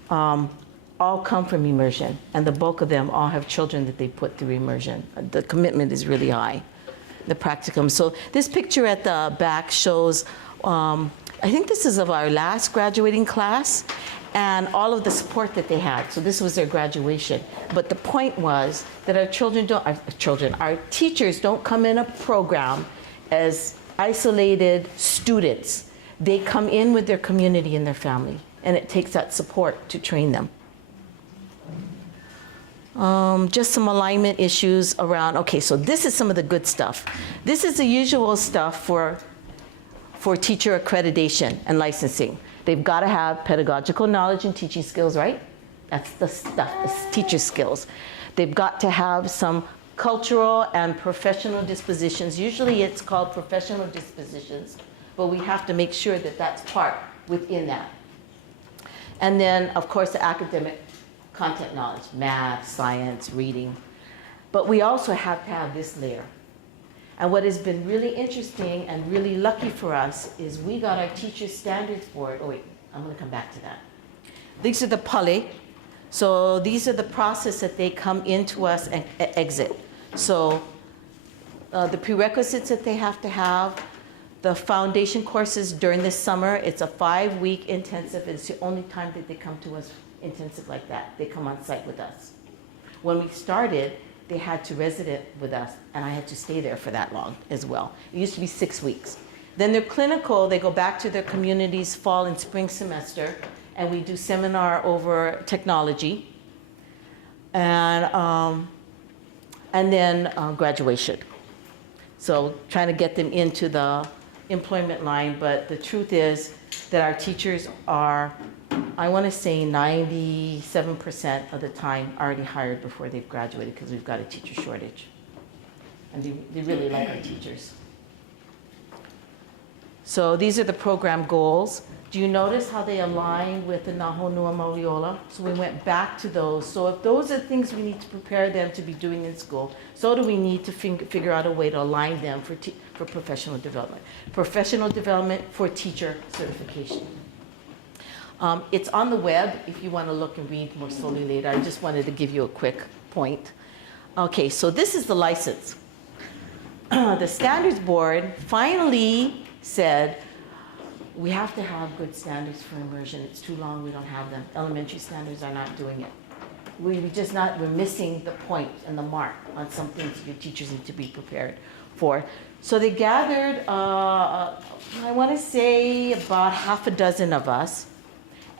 all come from immersion, and the bulk of them all have children that they put through immersion. The commitment is really high, the practicum. So this picture at the back shows, I think this is of our last graduating class, and all of the support that they had. So this was their graduation. But the point was that our teachers don't come in a program as isolated students. They come in with their community and their family, and it takes that support to train them. Just some alignment issues around, okay, so this is some of the good stuff. This is the usual stuff for teacher accreditation and licensing. They've got to have pedagogical knowledge and teaching skills, right? That's the stuff, the teacher skills. They've got to have some cultural and professional dispositions. Usually it's called professional dispositions, but we have to make sure that that's part within that. And then, of course, the academic content knowledge, math, science, reading. But we also have to have this layer. And what has been really interesting and really lucky for us is we got our teacher standards board. Oh wait, I'm gonna come back to that. These are the pale. So these are the process that they come into us and exit. So the prerequisites that they have to have, the foundation courses during this summer, it's a 5-week intensive. It's the only time that they come to us intensive like that. They come on site with us. When we started, they had to resident with us, and I had to stay there for that long as well. It used to be 6 weeks. Then they're clinical, they go back to their communities fall and spring semester, and we do seminar over technology, and then graduation. So trying to get them into the employment line, but the truth is that our teachers are, I want to say 97% of the time already hired before they've graduated because we've got a teacher shortage. And they really like our teachers. So these are the program goals. Do you notice how they align with the Naho Nua Mauliola? So we went back to those. So if those are things we need to prepare them to be doing in school, so do we need to figure out a way to align them for professional development. Professional development for teacher certification. It's on the web if you want to look and read more slowly later. I just wanted to give you a quick point. Okay, so this is the license. The standards board finally said, we have to have good standards for immersion. It's too long, we don't have them. Elementary standards are not doing it. We're missing the point and the mark on some things your teachers need to be prepared for. So they gathered, I want to say about half a dozen of us,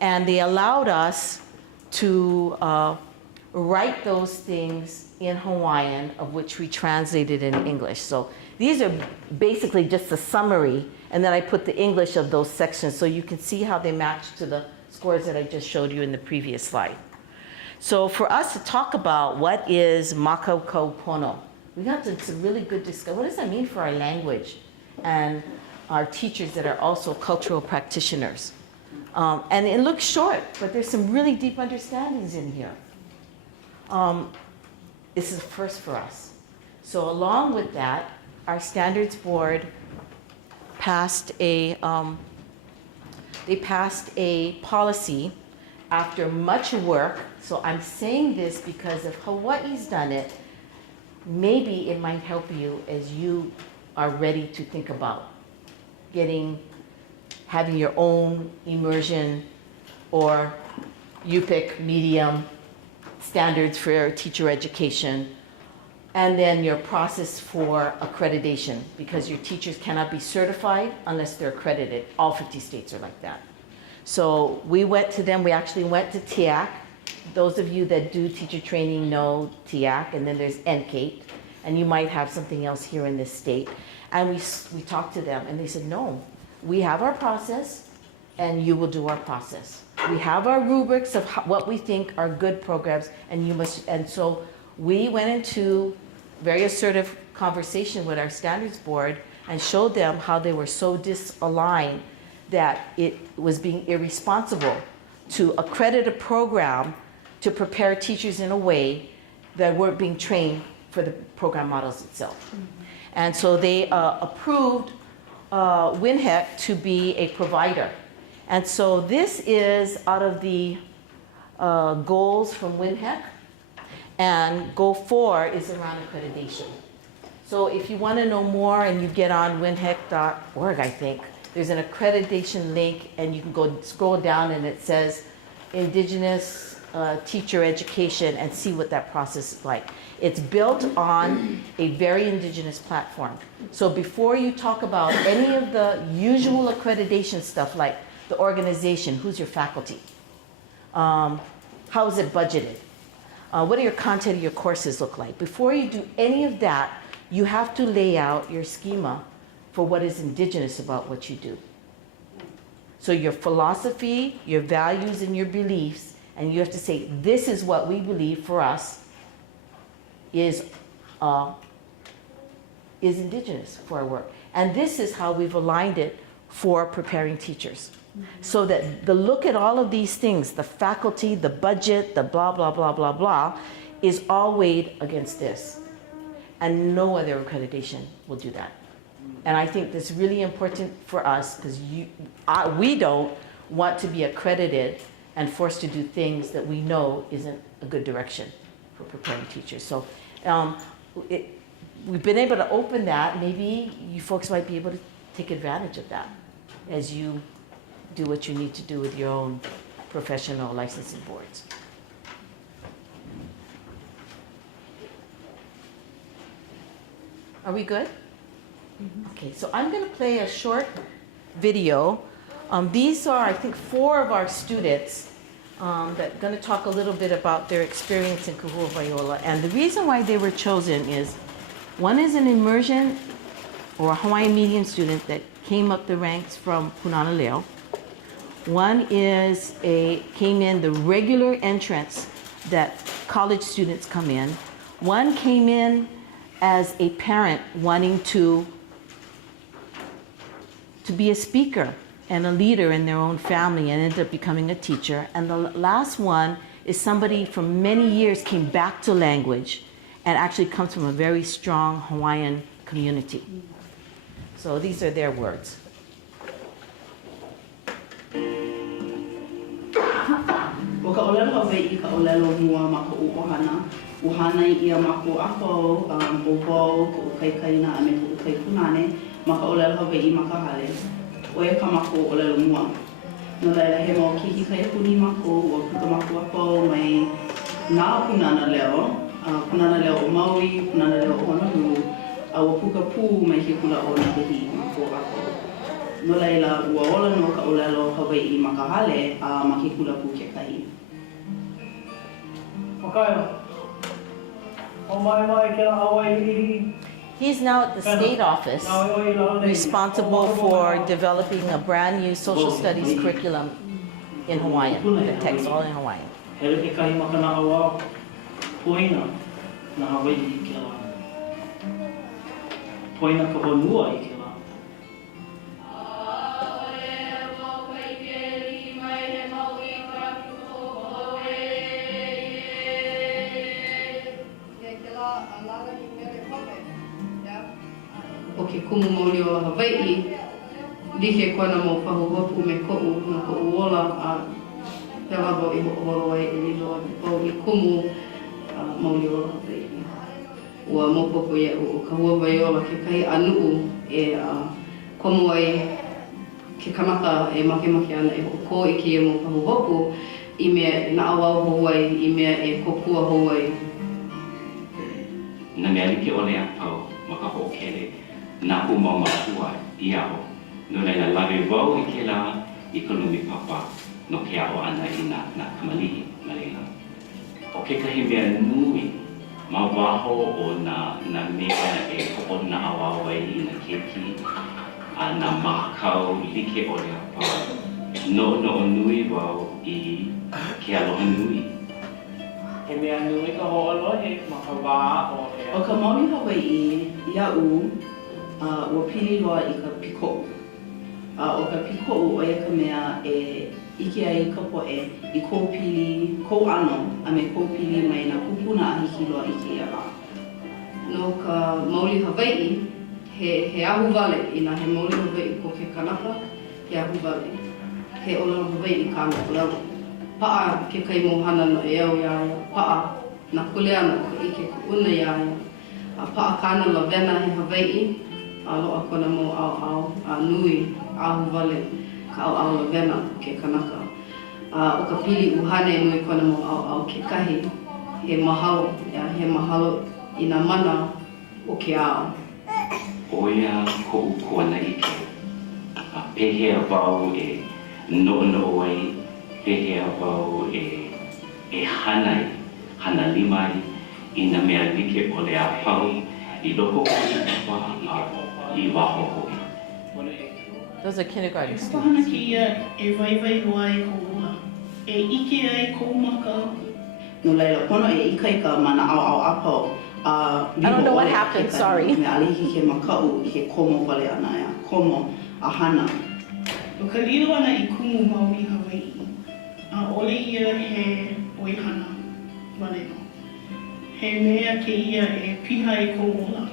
and they allowed us to write those things in Hawaiian, of which we translated in English. So these are basically just a summary, and then I put the English of those sections so you can see how they match to the scores that I just showed you in the previous slide. So for us to talk about what is makau pono, we got to some really good discussion. What does that mean for our language? And are teachers that are also cultural practitioners. And it looks short, but there's some really deep understandings in here. This is a first for us. So along with that, our standards board passed a policy after much work. So I'm saying this because if Hawaii's done it, maybe it might help you as you are ready to think about having your own immersion or UPIC medium standards for teacher education, and then your process for accreditation, because your teachers cannot be certified unless they're accredited. All 50 states are like that. So we went to them, we actually went to TIAC. Those of you that do teacher training know TIAC, and then there's NCATE, and you might have something else here in this state. And we talked to them, and they said, no, we have our process, and you will do our process. We have our rubrics of what we think are good programs, and you must, and so we went into very assertive conversation with our standards board and showed them how they were so disaligned that it was being irresponsible to accredit a program to prepare teachers in a way that weren't being trained for the program models itself. Mm-hmm. And so they approved WinHEC to be a provider. And so this is out of the goals from WinHEC, and goal 4 is around accreditation. So if you want to know more and you get on winhec.org, I think, there's an accreditation link, and you can go scroll down and it says Indigenous teacher education and see what that process is like. It's built on a very Indigenous platform. So before you talk about any of the usual accreditation stuff like the organization, who's your faculty? How is it budgeted? What do your content of your courses look like? Before you do any of that, you have to lay out your schema for what is Indigenous about what you do. So your philosophy, your values, and your beliefs, and you have to say, this is what we believe for us is Indigenous for our work. And this is how we've aligned it for preparing teachers. So that the look at all of these things, the faculty, the budget, the blah, blah, blah, blah, blah, is all weighed against this. And no other accreditation will do that. And I think that's really important for us, because we don't want to be accredited and forced to do things that we know isn't a good direction for preparing teachers. So we've been able to open that. Maybe you folks might be able to take advantage of that as you do what you need to do with your own professional licensing boards. Are we good? Mm-hmm. Okay, so I'm going to play a short video. These are, I think, 4 of our students that are going to talk a little bit about their experience in Kahua Vaihola. And the reason why they were chosen is, one is an immersion or a Hawaiian medium student that came up the ranks from Punana Leo. One is came in the regular entrance that college students come in. One came in as a parent wanting to be a speaker and a leader in their own family and ended up becoming a teacher. And the last one is somebody for many years came back to language and actually comes from a very strong Hawaiian community. So these are their words. O ka olelo Hawaii ka olelo mua ma ko ohana. Uhana ia ma ko ako o vau ko kaikaina a me ko kai punane ma ka olelo Hawaii ma ka hale. O e ka ma ko olelo mua. No laila he mo Keiki Kawai'ae'a ma ko o puka ma ko ako mai nā punana leo. Punana leo o Maui, punana leo o Honolulu. A o puka pū mai ke kula o Nakahi ma ko ako. No laila ua ola no ka olelo Hawaii ma ka hale a ma ke kula pū ke kai. He's now at the state office, responsible for developing a brand new social studies curriculum in Hawaiian, the text all in Hawaiian. kumu maoli o Hawaii, like kona mo pahuhopu me ko'u, no ko'u ola, a pela wau I ho'oholo ai e lilo wau I kumu maoli o Hawaii. Ua mopoko ia o ka hua waiola ke kai anu'u e komu ai ke kanaka e makemake ana e hoko I kia mo pahuhopu I mea na awau hou ai, I mea e kokua hou ai. Na mea like ole a pau ma ka ho'okele na uma makua I aho. No leila lawe wau I ke la I ka lumi papa no ke ao ana I na kamalihi ma leila. O ke kahi mea nui ma waho o na mea e ho'o na awau ai I na keiki a na makau like ole a pau. No nui wau I ke aloha nui. He mea nui ka ho'olohe ma ka wā o O ka maoli Hawaii, ia'u, ua pili loa I ka piko'u. O ka piko'u o ia ka mea e ike ai ka po'e I kou pili, kou ano, a me kou pili mai na kupuna a hiki loa I ke ia la. No ka maoli Hawaii, he ahu wale I na he maoli Hawaii ko ke kanaka, he ahu wale. He olelo Hawaii I ka ano olelo. Pa'a ke kai mohana no e au iaia, pa'a na kuleana o ka ike ku'una iaia. Pa'a kāna lawena he Hawaii, a loa kona mo au a nui ahu wale ka au lawena ke kanaka. O ka pili uhane nui kona mo au ke kahi, he mahalo, he mahalo I na mana o ke ao. Oia ko'u kuana ike, a pehea wau e no'ono'o ai, pehea wau e hana limai I na mea like ole a pau I loko o I waho hoi. Those are kindergarten Ko students. hana ki ia e waiwai loa I kou ua. E ike ai kou maka. No leila, pono e ikaika ma na au apau. I don't know what happened, sorry. Me alihi ke makau I he komo wale ana ia, komo a hana. O ka lilo ana I kumu maoli Hawaii. A ole ia he oihana wale no. He mea ke ia e piha I kou ola.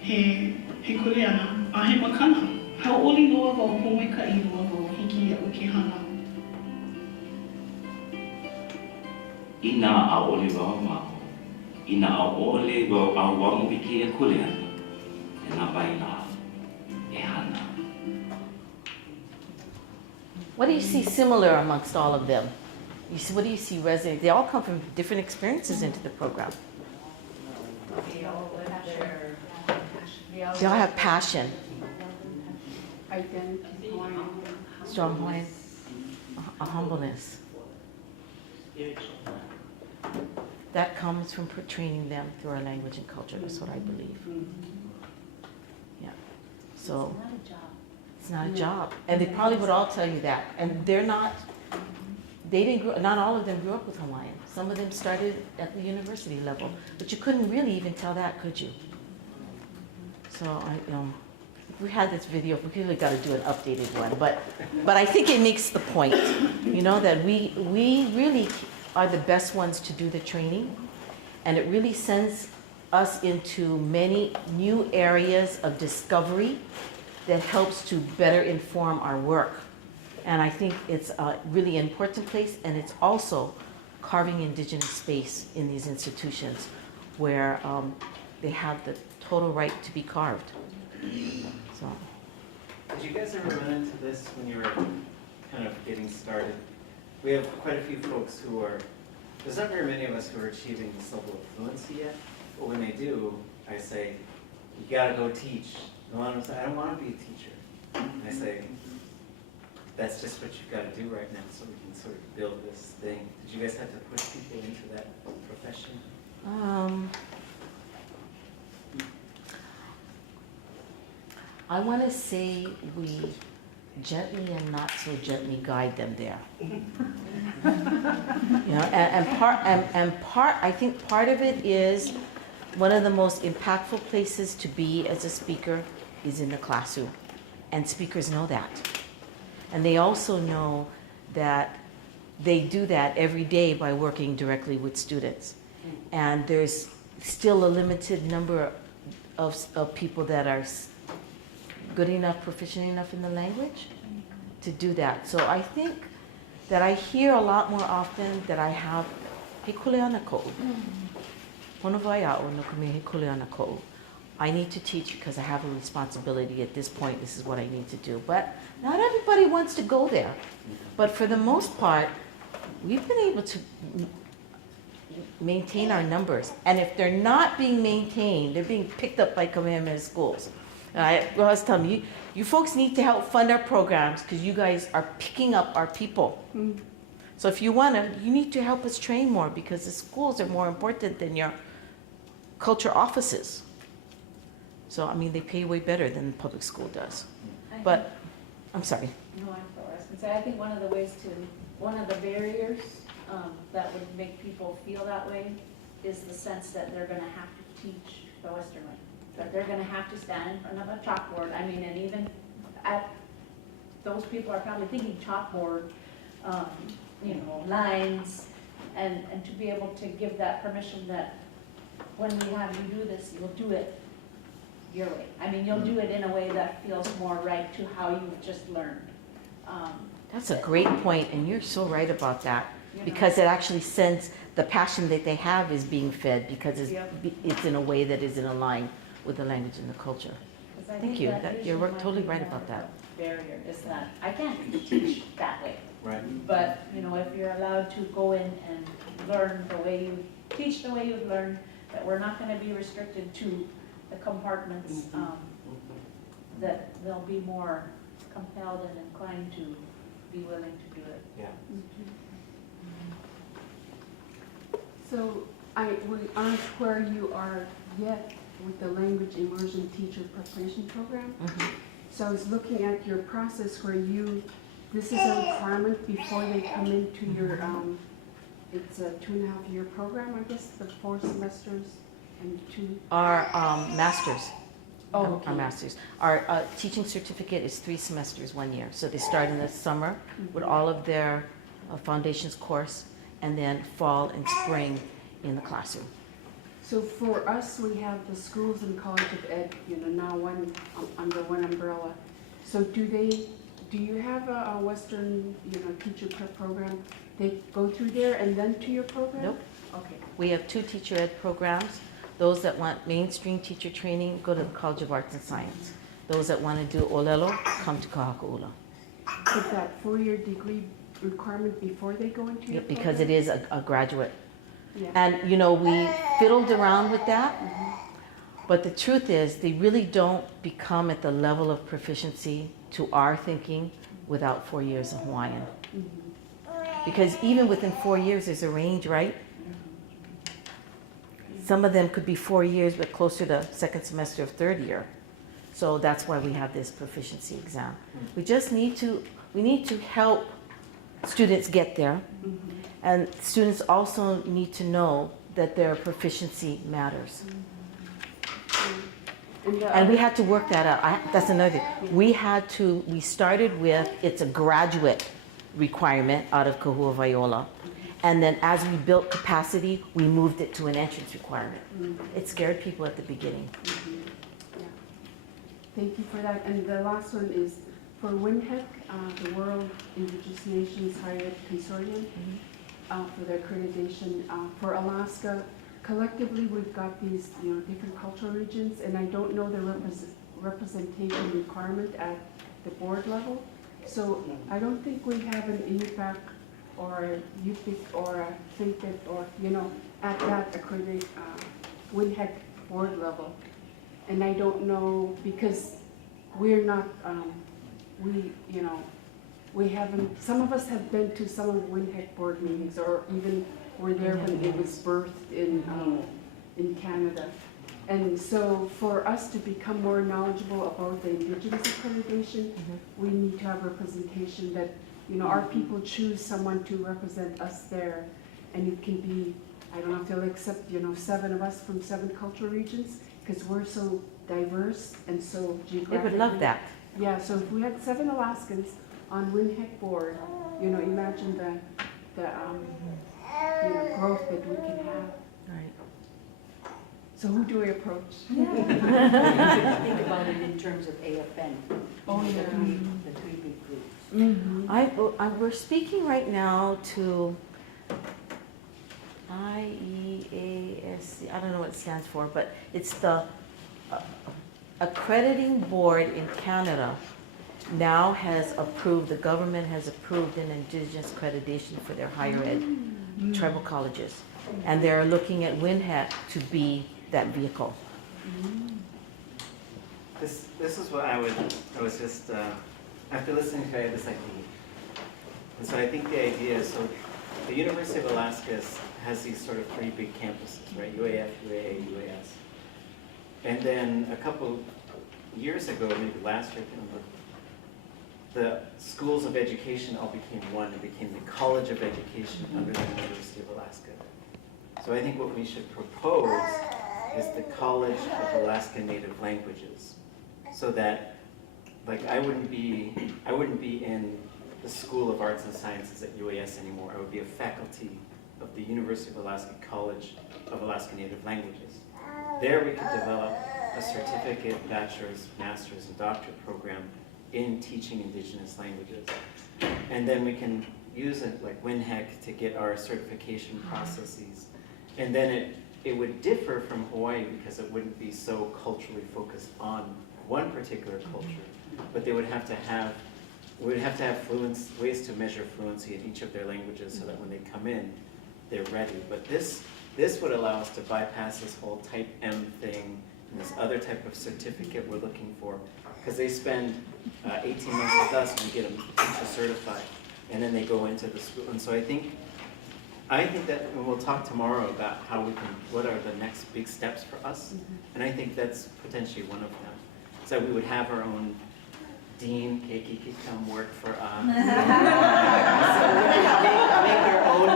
He kule ana, a he makana. Hau oli loa wau pomoi ka I loa wau hiki ia o ke hana. Ina aole wau maho. Ina aole wau awamu I ke kuleana. E na baila e hana. What do you see similar amongst all of them? What do you see resonate? They all come from different experiences into the program. They all live their, They all have passion, Identity. strong Hawaiian, a humbleness. That comes from training them through our language and culture. That's what I believe. Yeah. So it's not a job, and they probably would all tell you that. And they're not. They didn't grow. Not all of them grew up with Hawaiian. Some of them started at the university level, but you couldn't really even tell that, could you? So if we had this video, we really got to do an updated one. But I think it makes the point, that we really are the best ones to do the training, and it really sends us into many new areas of discovery that helps to better inform our work. And I think it's a really important place, and it's also carving Indigenous space in these institutions where they have the total right to be carved. So. Did you guys ever run into this when you were kind of getting started? We have quite a few folks who are, there's not very many of us who are achieving this level of fluency yet, but when they do, I say, you gotta go teach. A lot of them say, I don't want to be a teacher. And I say, that's just what you've got to do right now so we can sort of build this thing. Did you guys have to push people into that profession? I want to say we gently and not so gently guide them there. I think part of it is one of the most impactful places to be as a speaker is in the classroom, and speakers know that. And they also know that they do that every day by working directly with students. And there's still a limited number of people that are good enough, proficient enough in the language to do that. So I think that I hear a lot more often that I have he kuleana ko'u. Hono waia'o no ka mea he kuleana ko'u. I need to teach because I have a responsibility at this point. This is what I need to do. But not everybody wants to go there. But for the most part, we've been able to maintain our numbers. And if they're not being maintained, they're being picked up by Kamehameha schools. And I was telling you, you folks need to help fund our programs because you guys are picking up our people. So if you want to, you need to help us train more because the schools are more important than your culture offices. So, I mean, they pay way better than the public school does. But, I'm sorry. No, I was gonna say, I think one of the barriers that would make people feel that way is the sense that they're gonna have to teach the Western way. That they're gonna have to stand in front of a chalkboard. I mean, and even those people are probably thinking chalkboard, lines, and to be able to give that permission that when we have you do this, you'll do it your way. I mean, you'll do it in a way that feels more right to how you've just learned. That's a great point, and you're so right about that. Because it actually sends the passion that they have is being fed because it's in a way that is in line with the language and the culture. Thank you. You're totally right about that. Barrier is that I can't teach that way. Right. But, if you're allowed to go in and learn the way you teach the way you've learned, that we're not going to be restricted to the compartments, that they'll be more compelled and inclined to be willing to do it. Yeah. So we aren't where you are yet with the language immersion teacher preparation program. So I was looking at your process where this is a requirement before they come into your, it's a 2.5-year program, I guess, the 4 semesters and 2. Our masters. Oh, okay. Our masters. Our teaching certificate is 3 semesters, 1 year. So they start in the summer with all of their foundations course, and then fall and spring in the classroom. So for us, we have the schools and College of Ed, now under one umbrella. So do you have a Western, teacher prep program? They go through there and then to your program? Nope. Okay. We have 2 teacher ed programs. Those that want mainstream teacher training go to the College of Arts and Science. Those that want to do Olelo come to Kahakaula. Is that 4-year degree requirement before they go into your program? Because it is a graduate. Yeah. And, we fiddled around with that. But the truth is, they really don't become at the level of proficiency to our thinking without 4 years of Hawaiian. Because even within 4 years, there's a range, right? Some of them could be 4 years, but closer to second semester of 3rd year. So that's why we have this proficiency exam. We just need to help students get there. And students also need to know that their proficiency matters. And we had to work that out. That's another thing. We started with, it's a graduate requirement out of Kahua Viola. And then as we built capacity, we moved it to an entrance requirement. It scared people at the beginning. Yeah. Thank you for that. And the last one is for WINHEC, the World Indigenous Nations Higher Ed Consortium, for their accreditation. For Alaska, collectively we've got these different cultural regions, and I don't know the representation requirement at the board level. So I don't think we have an INPAC or a UPIC or a ThinkIt or, at that accredited WINHEC board level. And I don't know, because we're not, we haven't, some of us have been to some of the WINHEC board meetings, or even were there when it was birthed in Canada. And so for us to become more knowledgeable about the Indigenous accreditation, we need to have representation that, our people choose someone to represent us there. And it can be, I don't know if they'll accept, 7 of us from 7 cultural regions, because we're so diverse and so geographically. They would love that. Yeah, so if we had 7 Alaskans on WINHEC board, imagine the growth that we can have. Right. So who do we approach? Think about it in terms of AFN. Oh, The yeah. three big groups. We're speaking right now to IEASC, I don't know what it stands for, but it's the accrediting board in Canada now has approved, the government has approved an Indigenous accreditation for their higher ed tribal colleges. And they're looking at WinHEC to be that vehicle. This is what I was just, after listening to it, I had this idea. And so I think the idea is, so the University of Alaska has these sort of three big campuses, right? UAF, UAA, UAS. And then a couple years ago, maybe last year, I can't remember, the schools of education all became one. It became the College of Education under the University of Alaska. So I think what we should propose is the College of Alaska Native Languages, so that, like, I wouldn't be in the School of Arts and Sciences at UAS anymore. I would be a faculty of the University of Alaska College of Alaska Native Languages. There we could develop a certificate, bachelor's, master's, and doctorate program in teaching Indigenous languages. And then we can use it like WinHEC to get our certification processes. And then it would differ from Hawaii because it wouldn't be so culturally focused on one particular culture, but they would have to have, we would have to have ways to measure fluency in each of their languages so that when they come in, they're ready. But this would allow us to bypass this whole type M thing and this other type of certificate we're looking for, because they spend 18 months with us and we get them teacher certified, and then they go into the school. And so I think that, and we'll talk tomorrow about how we can, what are the next big steps for us, and I think that's potentially one of them. So we would have our own dean, Keiki could come work for us. Make our own.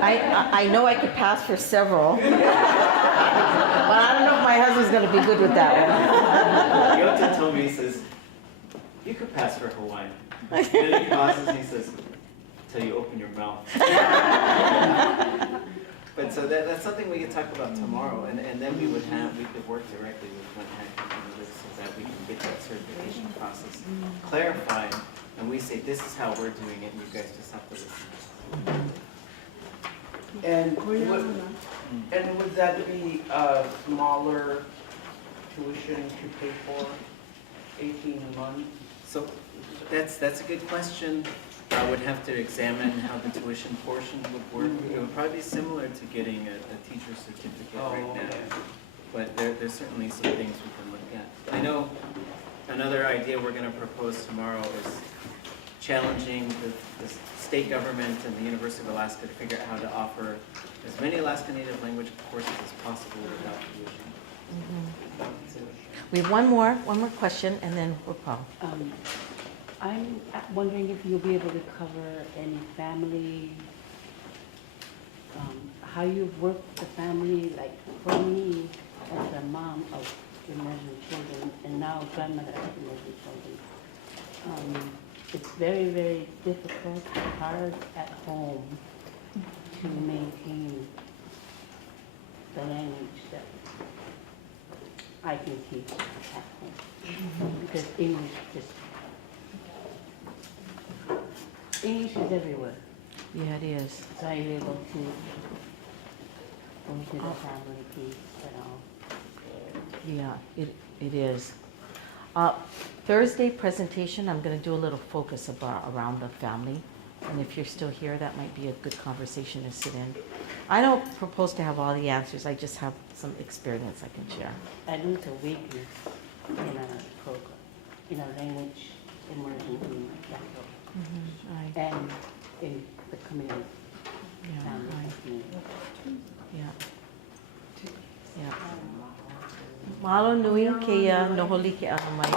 I know I could pass for several, but I don't know if my husband's going to be good with that one. Yota told me, he says, you could pass for Hawaiian. And then he pauses and he says, till you open your mouth. But so that's something we could talk about tomorrow, and then we could work directly with WinHEC and others so that we can get that certification process clarified, and we say this is how we're doing it, and you guys just have to listen. And would that be a smaller tuition to pay for, 18 a month? So that's a good question. I would have to examine how the tuition portion would work. It would probably be similar to getting a teacher's certificate right now. But there's certainly some things we can look at. I know another idea we're going to propose tomorrow is challenging the state government and the University of Alaska to figure out how to offer as many Alaska Native language courses as possible without tuition. We have one more question, and then we'll call. I'm wondering if you'll be able to cover any family, how you've worked with the family. Like for me, as a mom of immigrant children, and now grandmother of immigrant children, it's very, very difficult and hard at home to maintain the language that I can teach at home. Because English is everywhere. Yeah, it is. So are you able to go to the family piece at all? Yeah, it is. Thursday presentation, I'm going to do a little focus around the family. And if you're still here, that might be a good conversation to sit in. I don't propose to have all the answers. I just have some experience I can share. I lose a weakness in a program, in a language immersion Right. and in the community. Yeah, Family right. community. Yeah. Mahalo nui ke noholi ke aha mai.